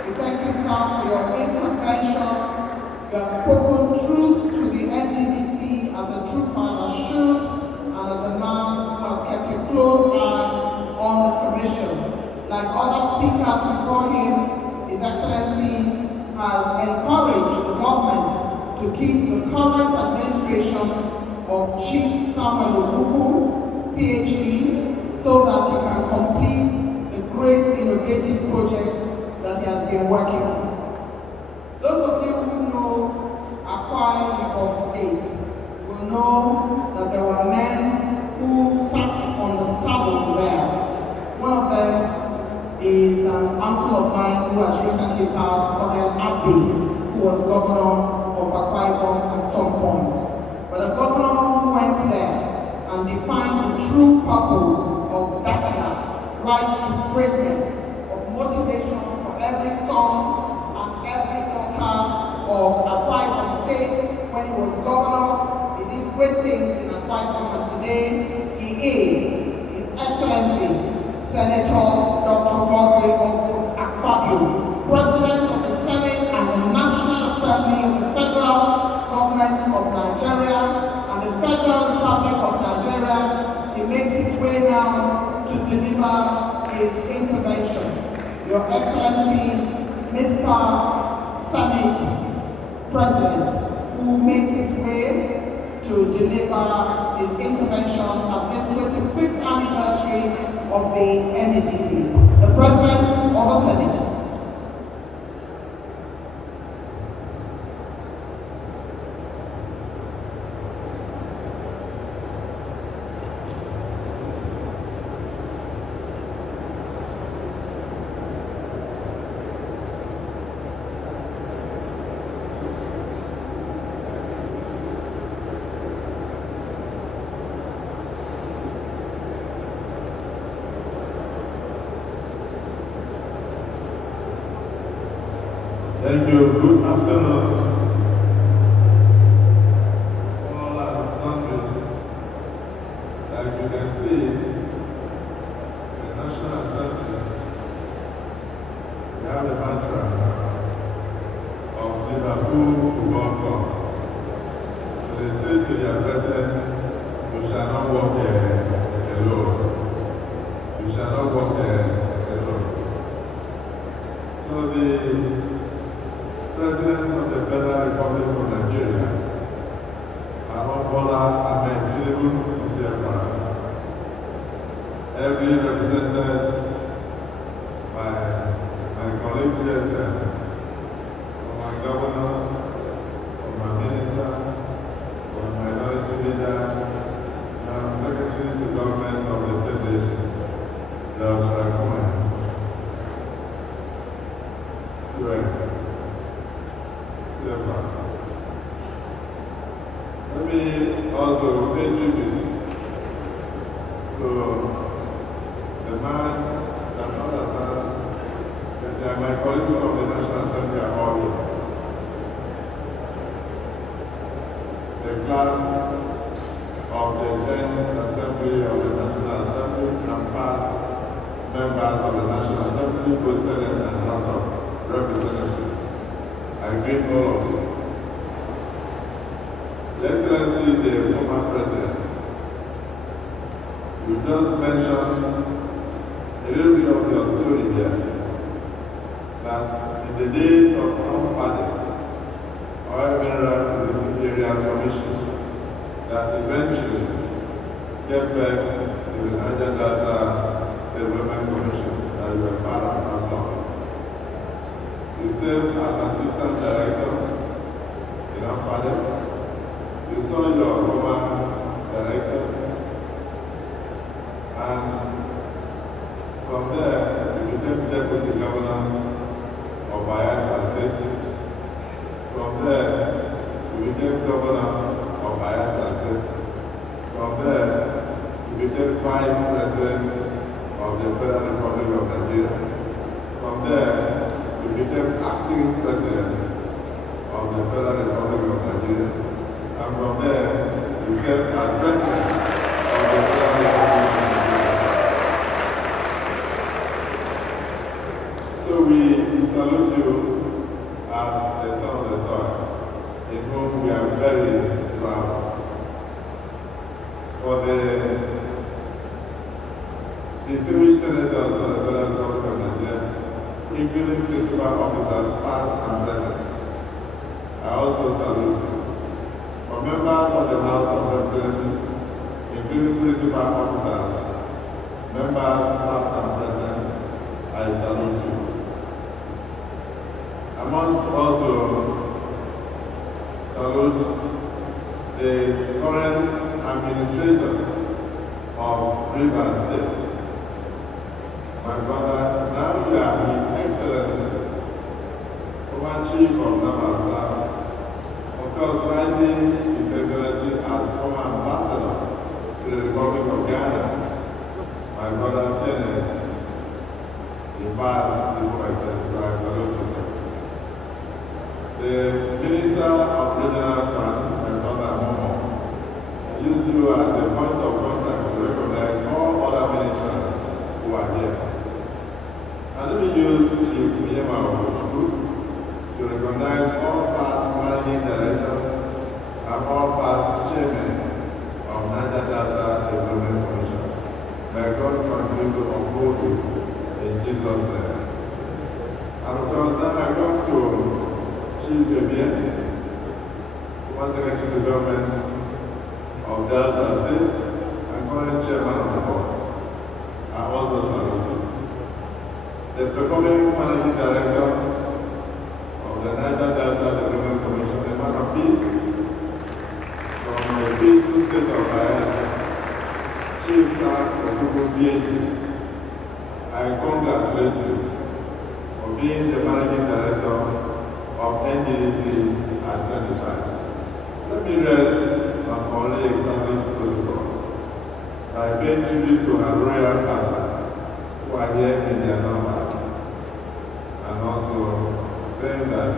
We thank you, sir, for your intervention. You have spoken truth to the NDDC as a true father should, and as a man who has kept a close eye on the Commission. Like other speakers before him, His Excellency has encouraged the government to keep the current administration of Chief Samuel Obuku, PhD, so that he can complete the great innovative projects that he has been working on. Those of you who know Akwa Ibom State will know that there were men who sat on the saddle there. One of them is an uncle of mine who has recently passed, Colonel Abbey, who was governor of Akwa Ibom at some point. but a governor who went there and defined the true purpose of Dakar, rise to greatness, of motivation for every son and every daughter of Akwa Ibom State. When he was governor, he did great things in Akwa Ibom, and today he is His Excellency Senator Dr. Godwin Akpabio, President of the Senate and the National Assembly of the Federal Government of Nigeria and the Federal Republic of Nigeria. He makes his way now to deliver his intervention. Your Excellency, Mr. Senate President, who makes his way to deliver his intervention at this 25th anniversary of the NDDC. The President of the Senate. Thank you. Good afternoon. All and sundry. Like you can see, the National Assembly, we have the mantra of Liverpool Football Club. So they say to their president, you shall not walk alone. You shall not walk alone. So the President of the Federal Republic of Nigeria, Bola Ahmed Tinubu, is here for us. Ably represented by my colleague here, from my governor, from my minister, from my minority leader, and Secretary to Government of the Federation, Dr. Akuman. Let me also pay tribute to the man that understands that my colleagues from the National Assembly are all here. The class of the 10th Assembly of the National Assembly and past members of the National Assembly, both Senate and House of Representatives. I greet all of you. Your Excellency, the former President, you just mentioned a little bit of your story there, that in the days of Ompada, or even Recent Areas Commission, that eventually get back to the Niger Delta Development Commission that you were part of as well. You served as Assistant Director in Ompada. You saw your former directors, and from there you became Deputy Governor of Bayelsa State. From there you became Governor of Bayelsa State. From there you became Vice President of the Federal Republic of Nigeria. From there you became Acting President of the Federal Republic of Nigeria. And from there, you served as President of the Federal Republic of Nigeria. So we salute you as the son of the soil, in whom we are very proud. For the distinguished senators of the Federal Republic of Nigeria, including principal officers past and present, I also salute you. For members of the House of Representatives, including principal officers, members past and present, I salute you. I must also salute the current administrator of Rivers State. My brother, now you are His Excellency, former Chief of Naval Staff of course, writing His Excellency as former ambassador to the Republic of Ghana, my brother Senes, he passed the poetry, so I salute you, sir. The Minister of Regional Fund, my brother Momo, used you as a point of contact to recognize all other ministers who are here. And let me use Chief Miyama Ogochukwu to recognize all past managing directors and all past chairmen of Niger Delta Development Commission. May God continue to uphold you in Jesus' name. And of course, then I come to Chief Javier, once again Chief Development of Delta State and current chairman of the board. I also salute you. The performing managing director of the Niger Delta Development Commission, a man of peace, from the peaceful state of Bayelsa, Chief Frank Okuku PhD. I congratulate you for being the managing director of NDDC at 25. Let me rest on only established protocol by paying tribute to our royal fathers who are here in their numbers, and also saying that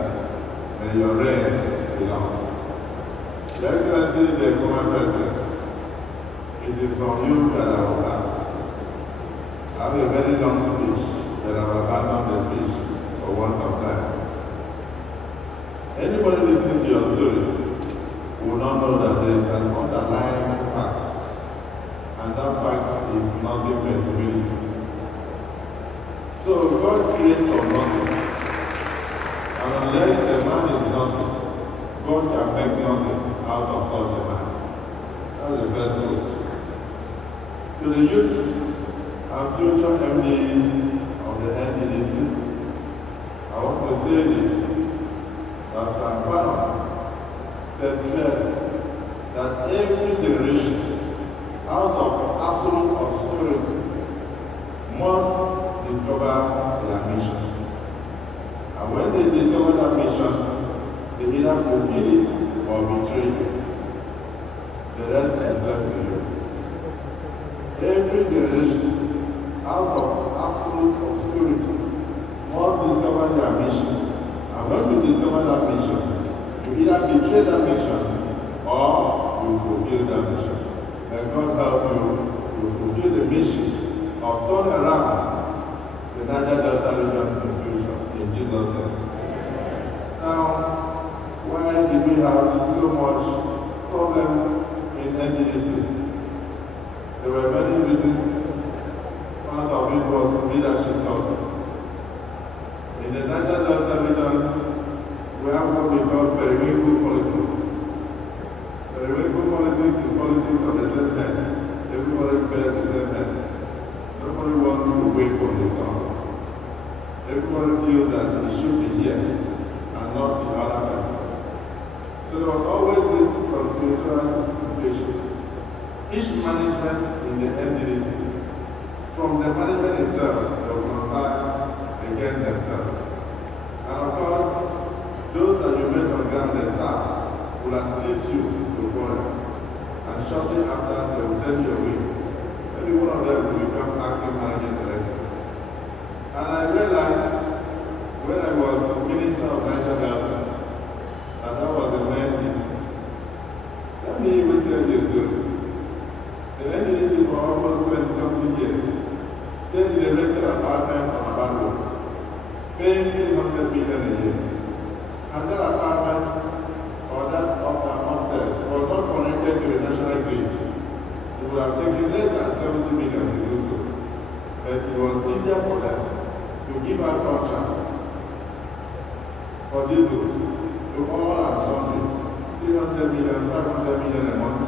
may your reign be long. Your Excellency, the former President, it is from you that I will start. I have a very long speech that I will abandon the speech for want of time. Anybody listening to your story will not know that there is an underlying fact, and that fact is nothing but humility. So God creates from nothing, and unless a man is nothing, God can make nothing out of such a man. That's the first word. To the youth and future MDs of the NDDC, I want to say this, that Frank said clearly that every generation out of absolute obscurity must discover their mission. And when they discover that mission, they either fulfill it or betray it. The rest is left to you. Every generation out of absolute obscurity must discover their mission. And when you discover that mission, you either betray that mission or you fulfill that mission. May God help you to fulfill the mission of turning around the Niger Delta region in the future, in Jesus' name. Now, why did we have so much problems in NDDC? There were many reasons. Part of it was leadership also. In the Niger Delta region, we have what we call periwinkle politics. Periwinkle politics is politics of the same men. Everybody bears the same men. Nobody wants to wait for his turn. Everybody feels that he should be here and not the other person. So there was always this conspiratorial situation. Each management in the NDDC, from the management itself, they will conspire against themselves. And of course, those that you met on ground, the staff, will assist you to quarrel. And shortly after, they will send you away. Maybe one of them will become acting managing director. And I realized when I was Minister of Niger Delta, that was the main issue. Let me even tell you a story. The NDDC for almost 20-something years stayed in a rented apartment on a bad road, paying 300 million a year. And that apartment or that upstairs was not connected to the national grid. It would have taken less than 70 million to do so. But it was easier for them to give out contracts for diesel to all and sundry, 300 million, 500 million a month,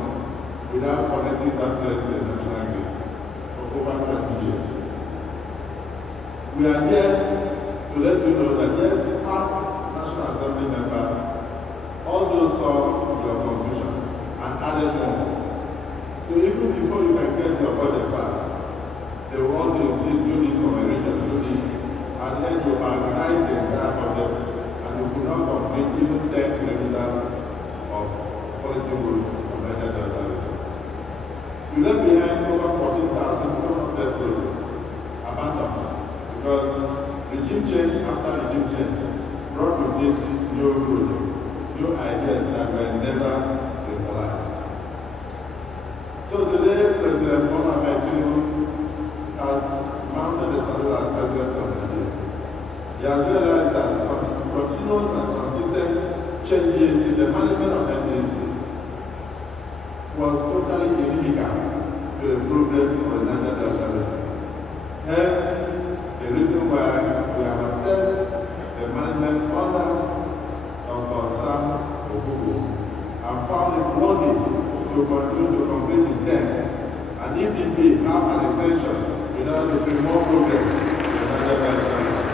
without connecting that place to the national grid for over 20 years. We are here to let you know that yes, past National Assembly members also saw your confusion and added more. So even before you can get your budget passed, they will also insist do this from a region, do this, and then you organize the entire budget, and you could not complete even 10 kilometers quality road on Niger Delta region. We left behind over 14,700 projects abandoned because regime change after regime change brought with it new projects, new ideas that were never realized. So today, President Bola Tinubu has mounted the salute as President of Nigeria. He has realized that continuous and consistent changes in the management of NDDC was totally inimical to the progress of the Niger Delta region. Hence, the reason why we have assessed the management under Dr. Sam Okubo and found it worthy to continue to complete the STEM and if it be have an extension in order to bring more progress to the Niger Delta region.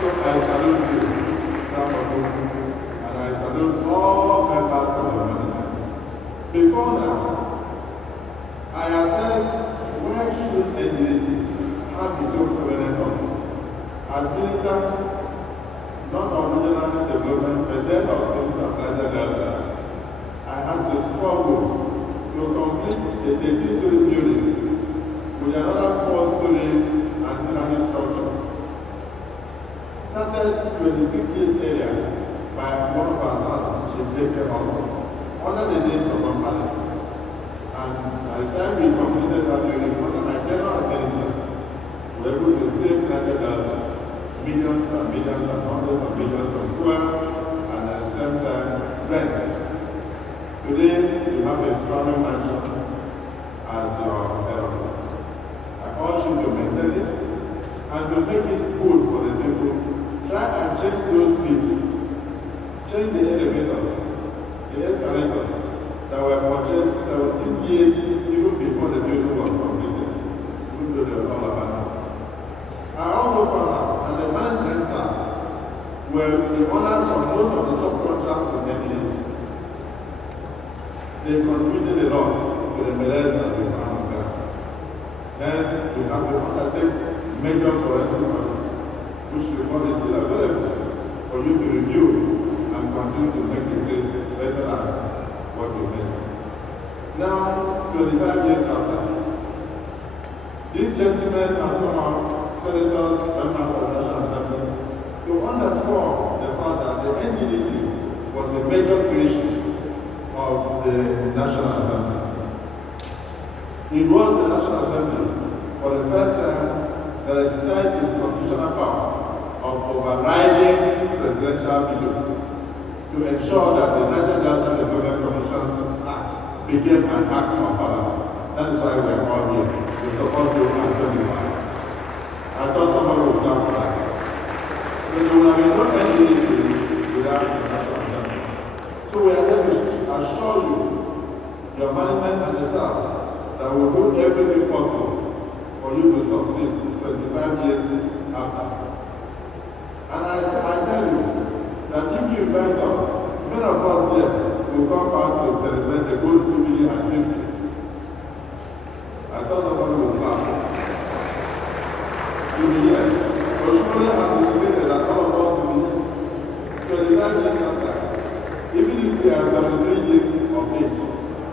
So I salute you, Sam Okubo, and I salute all members of the management. Before now, I assessed where should NDDC have its own permanent office. As Minister, not of regional development, but then of Minister of Niger Delta, I had to struggle to complete the 13-story building with another 4-story ancillary structure. Started 26 years area by one of our sons, Chief Hospital, under the days of Ampali. And by the time we completed that building, under my general administration, we were able to save Niger Delta millions and millions and hundreds of millions of fuel and at the same time rent. Today, you have a sprawling mansion as your head office. I urge you to maintain it and to make it good for the people. Try and change those lifts, change the elevators, the escalators that were purchased 17 years even before the building was completed, even though they were all abandoned. I also found out that the management staff were the owners of most of the subcontracts in NDDC. They contributed a lot to the malaise that we found on ground. Hence, we have to undertake major forensic audit, which report is still available for you to review and continue to make the place better than what you made. Now, 25 years after, these gentlemen have come out, senators, members of the National Assembly, to underscore the fact that the NDDC was a major creation of the National Assembly. It was the National Assembly, for the first time, that exercised its constitutional power of overriding presidential veto to ensure that the Niger Delta Development Commission's Act became an act of parliament. That is why we are all here to support you and 25. I thought somebody would clap for that. So there will be no NDDC without the National Assembly. So we are here to assure you, your management and the staff, that we will do everything possible for you to succeed 25 years after. And I tell you that if you invite us, many of us here will come back to celebrate the Gold Jubilee at 50. I thought somebody would clap. To be here. But surely has indicated that all of us will be here 25 years after. Even if we are 73 years of age,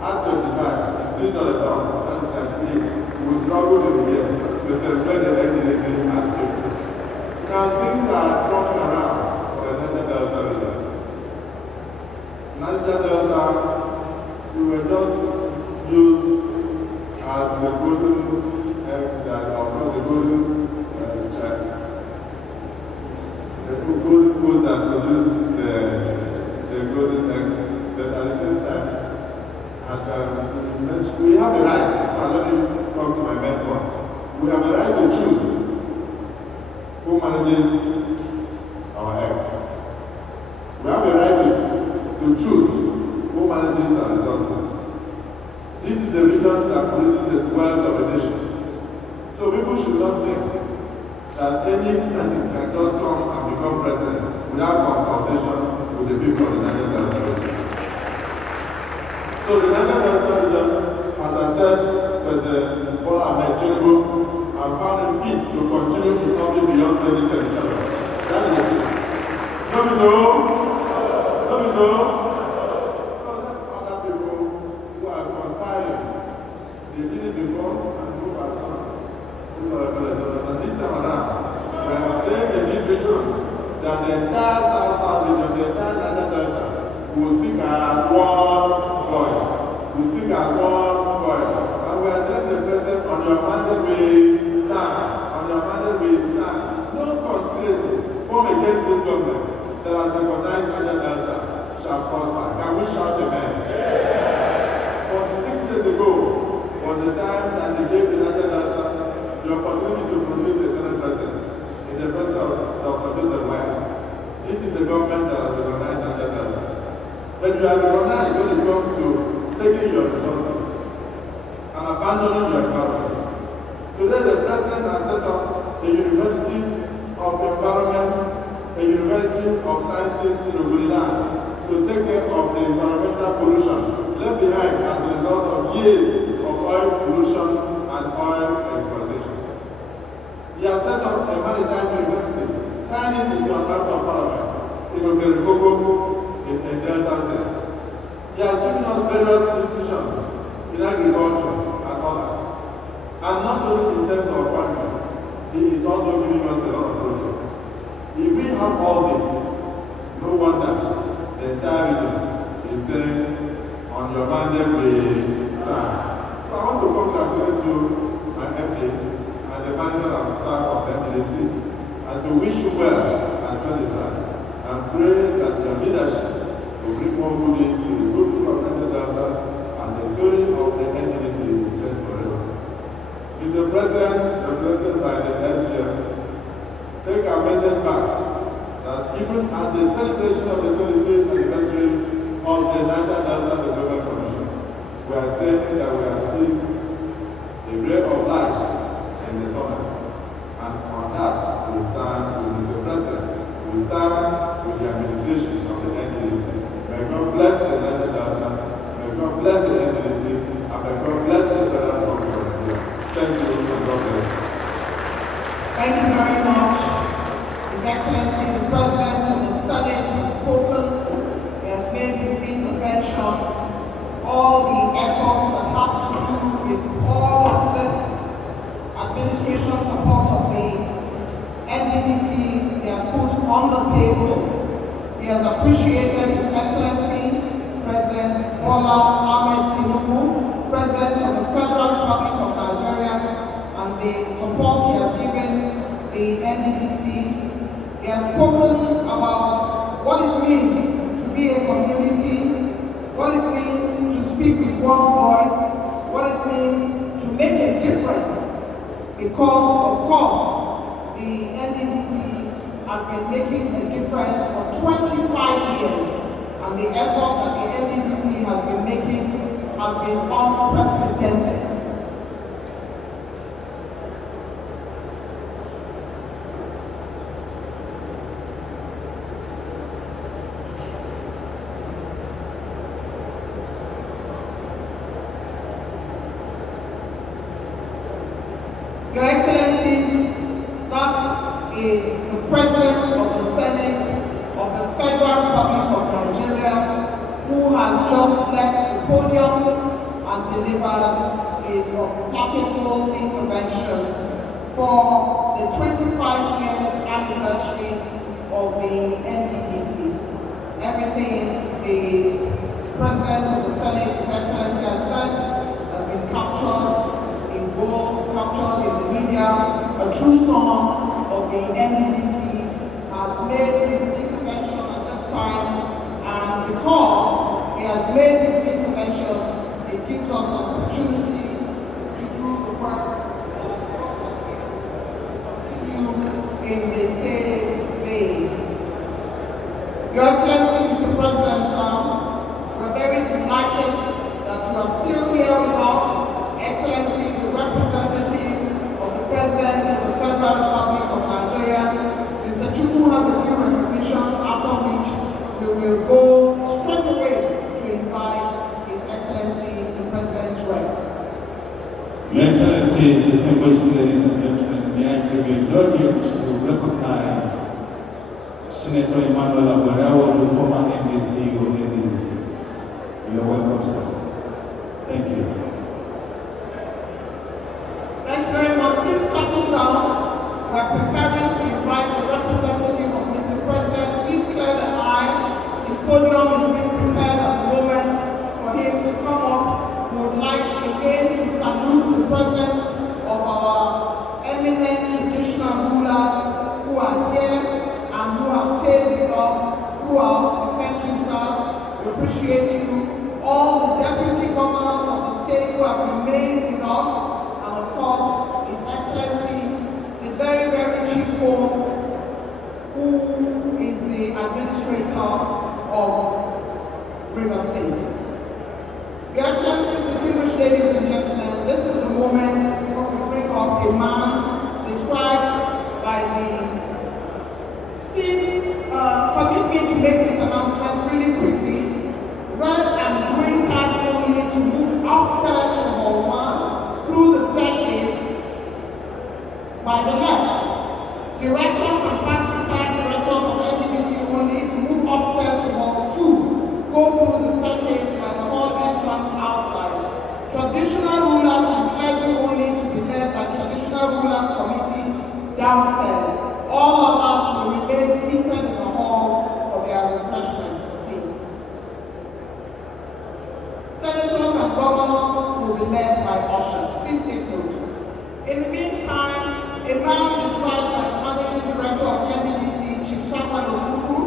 at 25, it's still not a problem. That's 38. We will struggle to be here to celebrate the NDDC at 50. Now things are coming around for the Niger Delta region. Niger Delta, we were just used as the golden egg that, the golden food that produces the golden eggs, but at the same time, we have a right, so let me come to my main point. We have a right to choose who manages our eggs. We have a right to choose who manages our resources. This is the region that produces the wealth of the nation. So people should not think that any person can just come and become president without consultation with the people of the Niger Delta region. So the Niger Delta region has assessed President Bola Tinubu and found him fit to continue to govern beyond 2027. That is it. No, no, no, no, no. Other people the time that they gave the Niger Delta the opportunity to produce a Senate president in the person of Dr. Joseph White. This is the government that has recognized Niger Delta. But you are recognized when it comes to taking your resources and abandoning your environment. Today, the president has set up a university of environment, a university of sciences in Ogoniland to take care of the environmental pollution left behind as a result of years of oil pollution and oil exploitation. He has set up a maritime university, signing into an act of parliament in Okerikoko in Delta State. He has given us various institutions in agriculture and others. And not only in terms of appointments, he is also giving us a lot of projects. If we have all this, no wonder the entire region is saying, on your mandate we stand. So I want to congratulate you, my MD, and the manager and staff of NDDC, and to wish you well at 25, and pray that your leadership will bring more goodies to the good people of Niger Delta and the story of the NDDC will change forever. Mr. President, represented by the SGF, take our message back that even at the celebration of the 25th anniversary of the Niger Delta Development Commission, we are saying that we are still a ray of light in the tunnel. And on that, we stand with Mr. President. We stand with the administration of the NDDC. May God bless the Niger Delta, may God bless the NDDC, and may God bless the federal government. Thank you, and God bless. Thank you very much. His Excellency, the President of the Senate has spoken. He has made his intervention. All the efforts that have to do with all of this administration support of the NDDC, he has put on the table. He has appreciated His Excellency, President Bola Ahmed Tinubu, President of the Federal Republic of Nigeria, and the support he has given the NDDC. He has spoken about what it means to be a community, what it means to speak with one voice, what it means to make a difference, because of course the NDDC has been making a difference for 25 years, and the effort that the NDDC has been making has been unprecedented. Your Excellencies, that is the President of the Senate of the Federal Republic of Nigeria, who has just left the podium and delivered his unflappable intervention for the 25 years anniversary of the NDDC. Everything the President of the Senate, His Excellency, has said has been captured in gold, captured in the media. A true son of the NDDC has made his intervention at this time, and because he has made his intervention, it gives us an opportunity to do the work of continue in the same vein. Your Excellency, Mr. President, we're very delighted that you are still here with us. Excellency, the representative of the President of the Federal Republic of Nigeria, Mr. Chukwu has a few recognitions, after which we will go straight away to invite His Excellency, the President's rep. Your Excellency, distinguished ladies and gentlemen, may I give you indulgence to recognize Senator Emmanuel Agbarawo, the former NDC of NDDC. You are welcome, sir. Thank you. Thank you very much. Please settle down. We are preparing to invite the representative of Mr. President. Please clear the aisle. His podium is being prepared at the moment for him to come up. We would like again to salute the presence of our eminent traditional rulers who are here and who have stayed with us throughout. Thank you, sirs. We appreciate you. All the deputy governors of the state who have remained remain with us, and of course, His Excellency, the very, very chief host, who is the administrator of River State. Your Excellencies, distinguished ladies and gentlemen, this is the moment when we bring up a man described by the... Please permit me to make this announcement really quickly. Red and green tags only to move upstairs to hall 1 through the staircase by the left. Directors and past retired directors of NDDC only to move upstairs to hall 2. Go through the staircase by the hall entrance outside. Traditional rulers and clergy only to be led by Traditional Rulers Committee downstairs. All others will remain seated in the hall for their refreshments, please. Senators and governors will be led by ushers. Please take note. In the meantime, a man described by the Managing Director of NDDC, Chief Samuel Okuku,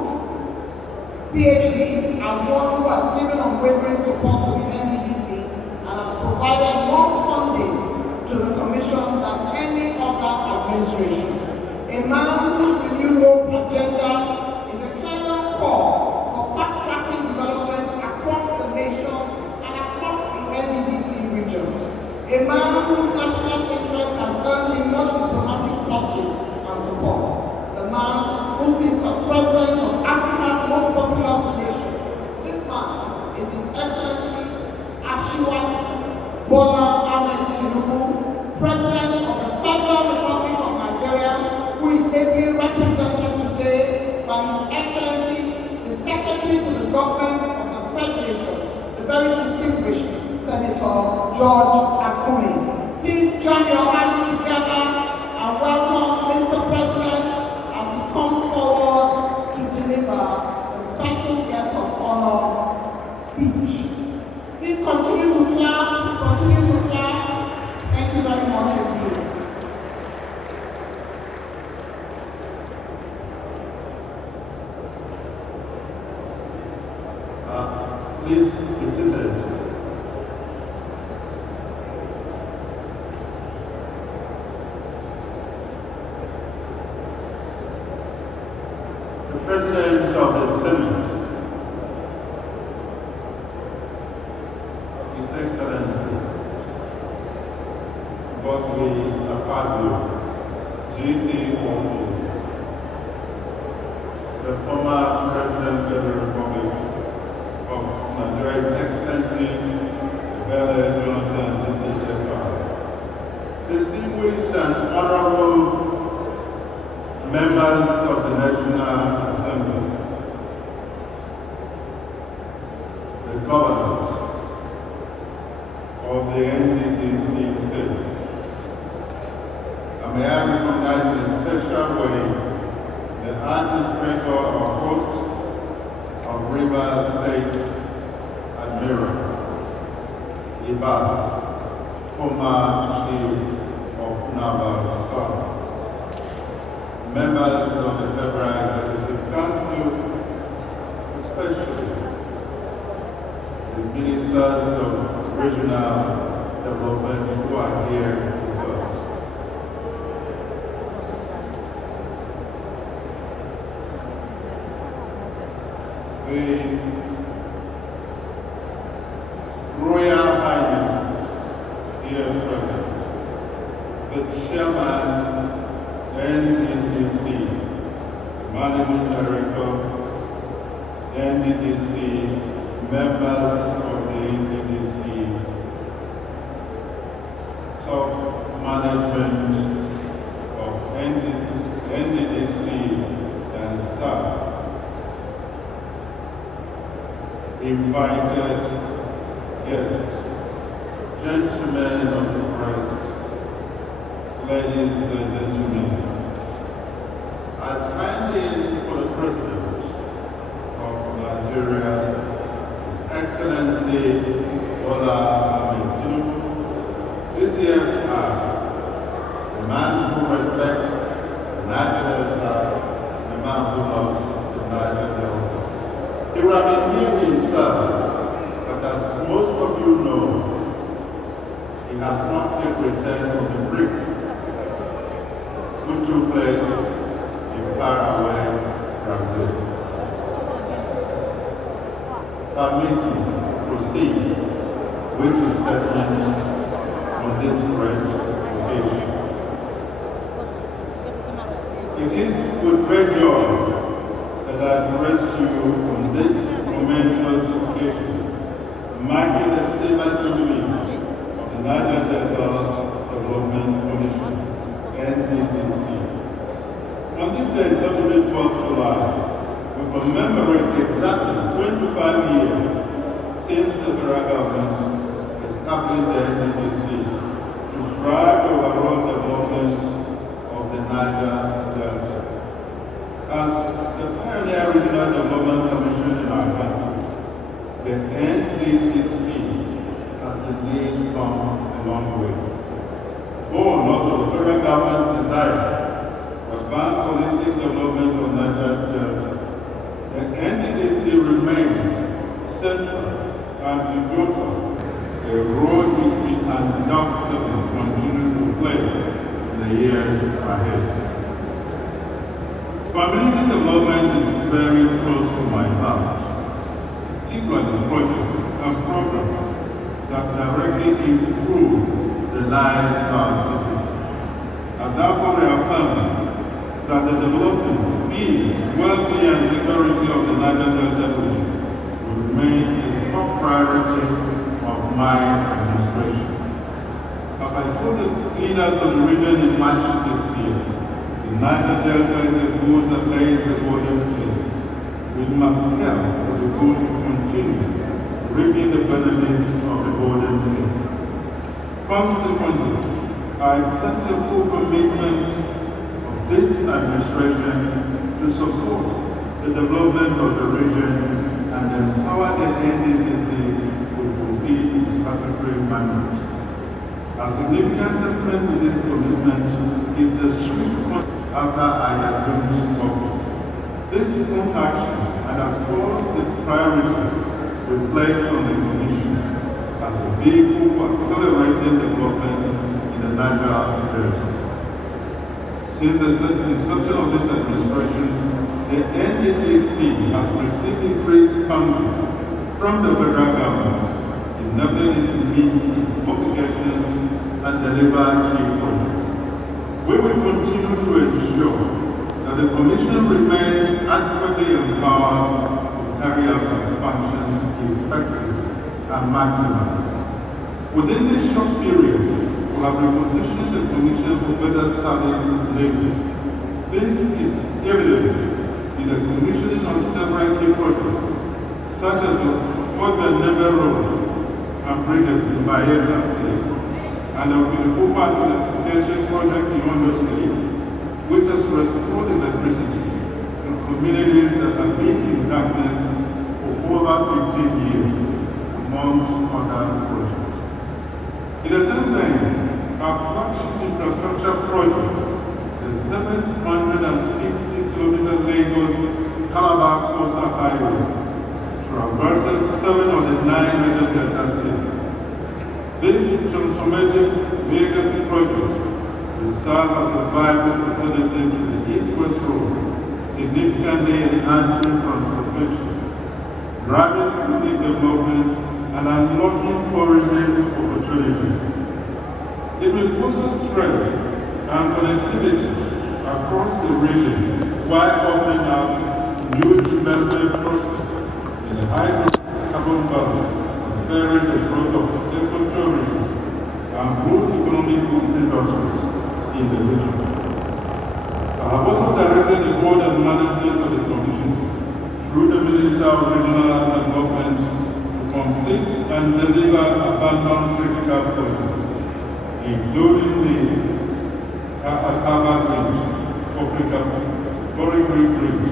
PhD, as one who has given unwavering support to the NDDC and has provided more funding to the Commission than any other administration. A man whose renewed hope agenda is a clear call for fast-tracking development across the nation and across the NDDC region. A man whose national interest has earned him much diplomatic pluses and support. The man who sits as president of Africa's most populous nation. This man is His Excellency Asiwaju Bola Ahmed Tinubu, President of the Federal Republic of Nigeria, who is ably represented today by His Excellency, the Secretary to the Government of the Federation, the very distinguished Senator George Akume. Please join your hands together and welcome Mr. President as he comes forward to deliver the special guest of honor's speech. Please continue to clap, continue to clap. Thank you very much indeed. Please be seated. The President of the Senate, His Excellency Godwin Akpabio, GCOE, the former President of the Republic of Nigeria, His Excellency Bele Jonathan SHFR, distinguished and honorable members of the National Assembly, the governors of the NDDC states, and may I recognize in a special way the administrator or host of River State, Admiral Ibas, former Chief of Naval Staff, members of the Federal Executive Council, especially the ministers of regional development who are here with us. The Royal Highnesses here present, the Chairman, NDDC, Managing Director, NDDC, members of the NDDC, top management of NDDC and staff, invited guests, gentlemen of the press, ladies and gentlemen, as standing for the President of Nigeria, His Excellency Bola Ahmed Tinubu, CCFR, the man who respects the Niger Delta, the man who loves the Niger Delta. He would have been here himself, but as most of you know, He has not yet returned from the BRICS, which took place in faraway Brazil. Permit me to proceed with his statement on this great occasion. It is with great joy that I address you on this momentous occasion, marking the 7th jubilee of the Niger Delta Development Commission, NDDC. On this day, Saturday, 12th July, we commemorate exactly 25 years since the federal government established the NDDC to drive the overall development of the Niger Delta. As the pioneer regional development commission in our country, the NDDC has indeed come a long way. Born out of the federal government desire to advance holistic development of Niger Delta, the NDDC remains central and pivotal, a role it will undoubtedly continue to play in the years ahead. Community development is very close to my heart, particularly projects and programs that directly improve the lives of our citizens. And therefore reaffirm that the development, peace, welfare and security of the Niger Delta region will remain a top priority of my administration. As I told the leaders of the region in March this year, the Niger Delta is a goose that lays a golden egg. We must help for the goose to continue reaping the benefits of the golden egg. Consequently, I pledge the full commitment of this administration to support the development of the region and empower the NDDC to fulfill its statutory mandate. A significant testament to this commitment is the swift after I assumed office. This own action and as caused the priority we place on the Commission as a vehicle for accelerating development in the Niger Delta. Since the inception of this administration, the NDDC has received increased funding from the federal government, enabling it to meet its obligations and deliver key projects. We will continue to ensure that the Commission remains adequately empowered to carry out its functions effectively and maximally. Within this short period, we have repositioned the Commission for better service delivery. This is evident in the commissioning of several key projects, such as the Old-Benembe Road and bridges in Bayelsa State, and the Okilukupa electrification project in Ondo State, which has restored electricity in communities that have been in darkness for over 15 years, amongst other projects. In the same vein, our flagship infrastructure project, the 750-kilometer Lagos-Calabar Coastal Highway, traverses 7 of the 9 major Delta states. This transformative legacy project will serve as a viable alternative to the East-West Road, significantly enhancing transportation, driving economic development, and unlocking tourism opportunities. It will foster trade and connectivity across the region while opening up new investment prospects in the high-carbon belt, spurring the growth of ecotourism and broad economic industries in the region. I have also directed the board and management of the Commission through the Minister of Regional Development to complete and deliver abandoned critical projects, including the Akaba Bridge, Boricri Bridge,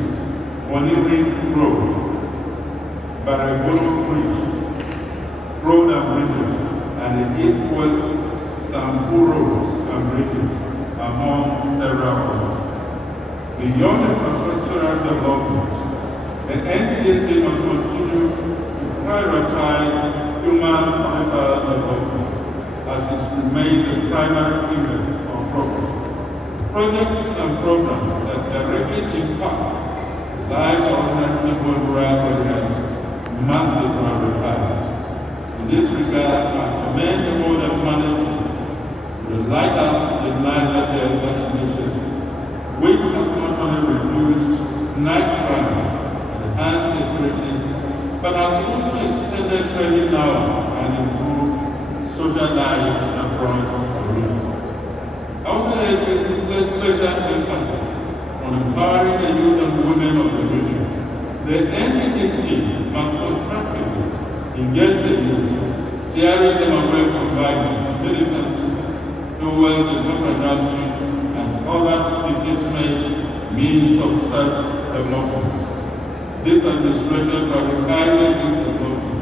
Moniri Road, Baragolo Bridge, road and bridges, and the east-west Sambu roads and bridges, among several others. Beyond infrastructural development, the NDDC must continue to prioritize human capital development as it remains the primary interest of progress. Projects and programs that directly impact the lives of ordinary people in rural areas must be prioritized. In this regard, I commend the Board of Management to the Light Up the Niger Delta initiative, which has not only reduced night crimes and enhanced security, but has also extended training hours and improved social life across the region. I also urge you to place special emphasis on empowering the youth and women of the region. The NDDC must constructively engage the youth, steering them away from violence and militancy towards entrepreneurship and other legitimate means of self-development. This administration prioritizes youth development,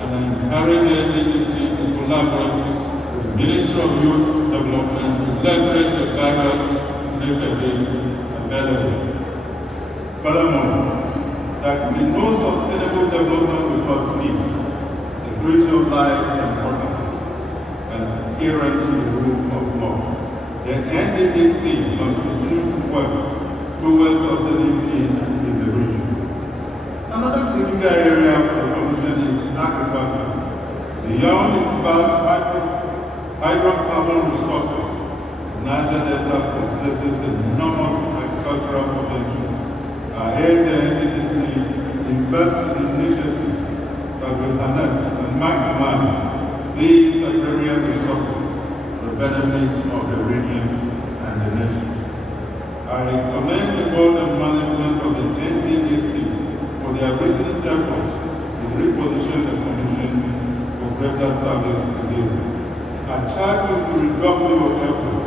and I encourage the NDDC to collaborate with the Ministry of Youth Development to leverage the various initiatives available. Furthermore, there can be no sustainable development without peace, security of lives and property, and adherence to the rule of law. The NDDC must continue to work towards sustaining peace in the region. Another critical area for the Commission is agriculture. Beyond its vast hydrocarbon resources, Niger Delta possesses enormous agricultural potential. I urge the NDDC invest in initiatives that will harness and maximize these agrarian resources for the benefit of the region and the nation. I commend the Board of Management of the NDDC for their recent effort to reposition the Commission for greater service to the people. I charge you to redouble your efforts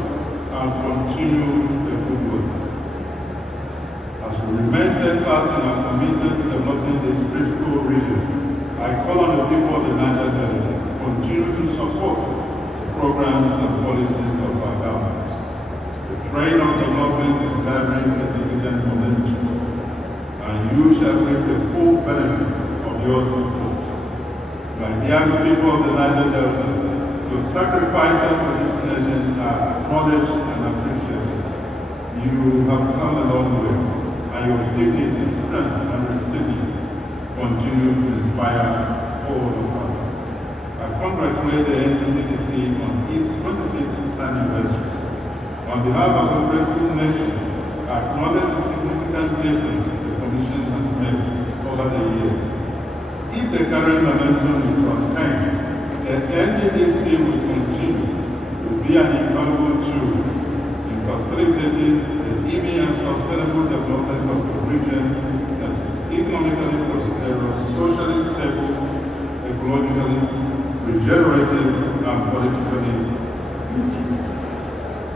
and continue the good work. As we remain steadfast in our commitment to developing this critical region, I call on the people of the Niger Delta to continue to support the programs and policies of our government. The train of development is gathering significant momentum, and you shall reap the full benefits of your support. My dear people of the Niger Delta, your sacrifices for this nation are acknowledged and appreciated. You have come a long way, and your dignity, strength, and resilience continue to inspire all of us. I congratulate the NDDC on its 25th anniversary. On behalf of a grateful nation, I acknowledge the significant difference the Commission has made over the years. If the current momentum is sustained, the NDDC will continue to be an invaluable tool in facilitating the even and sustainable development of the region that is economically prosperous, socially stable, ecologically regenerative, and politically peaceful.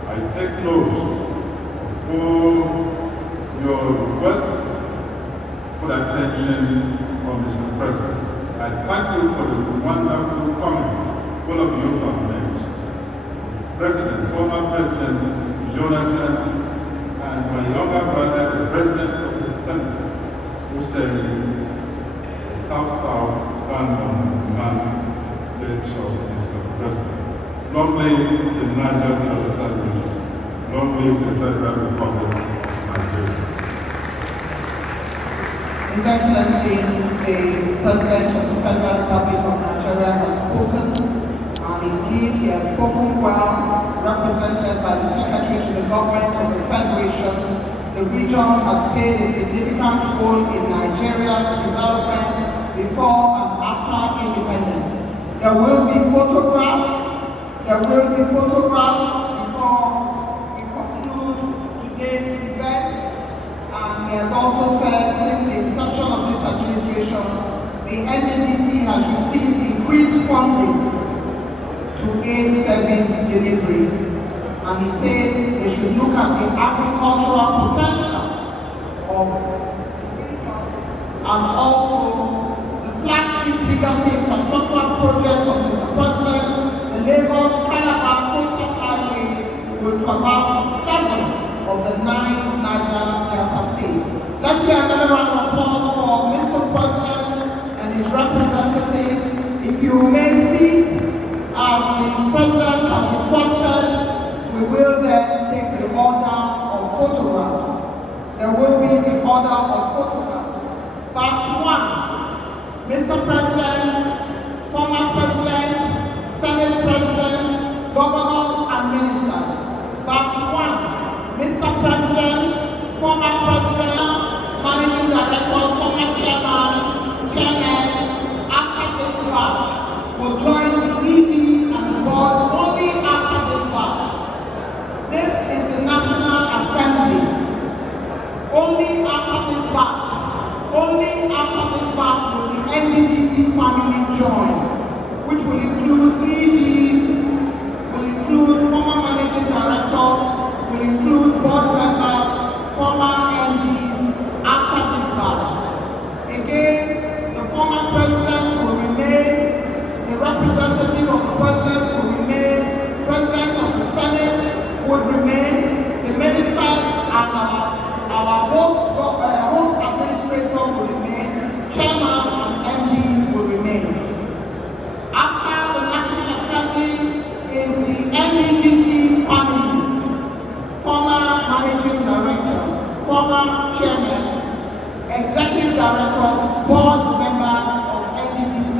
I take note of all your requests for attention from Mr. President. I thank you for the wonderful comments all of you have made. Former President Jonathan, and my younger brother, the President of the Senate, who says the South-South stand on the mandate of Mr. President. Long live the Niger Delta region. Long live the Federal Republic of Nigeria. His Excellency, the President of the Federal Republic of Nigeria has spoken, and indeed he has spoken well, represented by the Secretary to the Government of the Federation. The region has played a significant role in Nigeria's development before and after independence. There will be photographs before we conclude today's event. And he has also said since the inception of this administration, the NDDC has received increased funding to aid service delivery. And he says they should look at the agricultural potential of the region and also the flagship legacy infrastructural project of Mr. President, the Lagos-Calabar Coastal Highway will traverse 7 of the 9 Niger Delta states. Let's hear another round of applause for Mr. President and his representative. If you may sit, As the President has requested, we will then take the order of photographs. There will be the order of photographs. Batch 1, Mr. President, former President, Senate President, governors and ministers. Batch 1, Mr. President, former President, Managing Director, former Chairman, after this batch, will join the ED and the board only after this batch. This is the National Assembly. Only after this batch will the NDDC family join, which will include EDs, will include former managing directors, will include board members, former MDs after this batch. Again, the former president will remain, the representative of the president will remain, president of the Senate would remain, the ministers and our host administrator will remain, chairman and MD will remain. After the National Assembly is the NDDC family, former managing director, former chairman, executive directors, board members of NDDC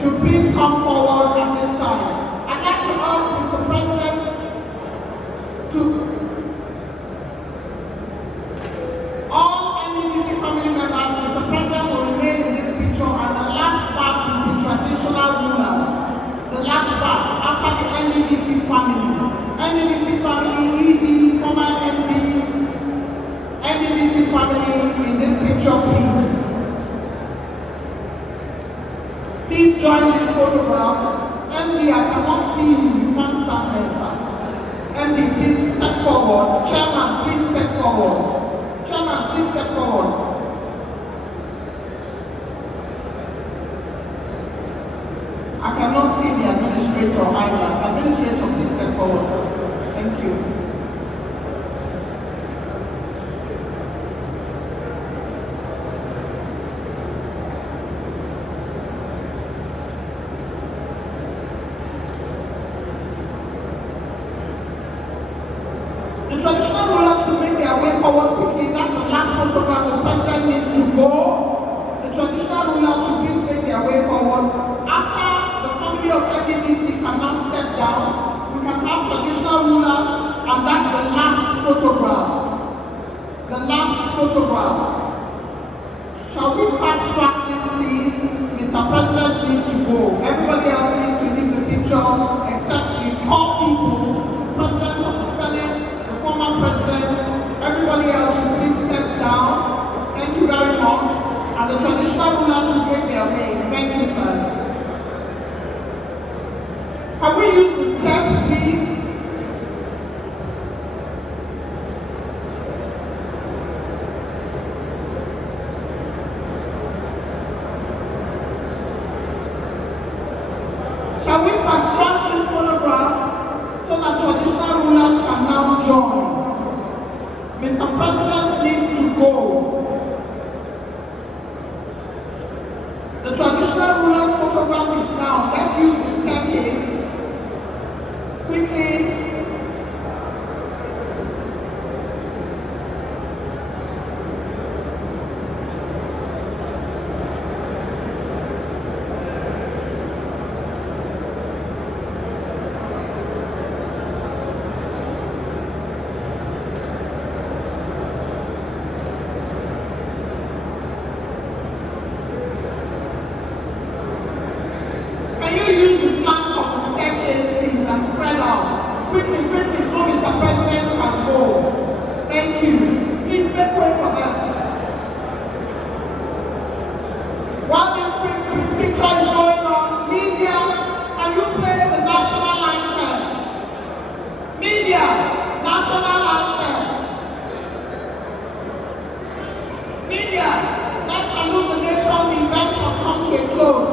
should please come forward at this time. I'd like to ask Mr. President to all NDDC family members, Mr. President will remain in this picture, and the last batch will be traditional rulers. The last batch after the NDDC family. NDDC family, EDs, former MPs, NDDC family in this picture, please. Please join this photograph. MD, I cannot see you. You can't stand there, sir. MD, please step forward. Chairman, please step forward. Chairman, please step forward. I cannot see the administrator either. Administrator, please step forward, sir. Thank you. The traditional rulers should make their way forward quickly. That's the last photograph. The president needs to go. The traditional rulers should please make their way forward. After the family of NDDC can now step down, we can have traditional rulers, and that's the last photograph. The last photograph. Shall we fast track this, please? Mr. President needs to go. Everybody else needs to leave the picture except the four people, President of the Senate, the former president. Everybody else should please step down. Thank you very much. And the traditional rulers should take their way. Thank you, sirs. Can we use the step, please? Shall we fast track this photograph so that traditional rulers can now join? Mr. President needs to go. The traditional rulers photograph is now. Let's use the staircase. Quickly. Use the flank of the staircase, please, and spread out. Quickly, so Mr. President can go. Thank you. Please make way for them. While this picture is going on, media, can you play the national anthem? Media, national anthem. Media, let's salute the nation. The event has come to a close.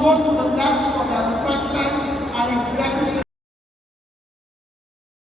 go to the left for their refreshments.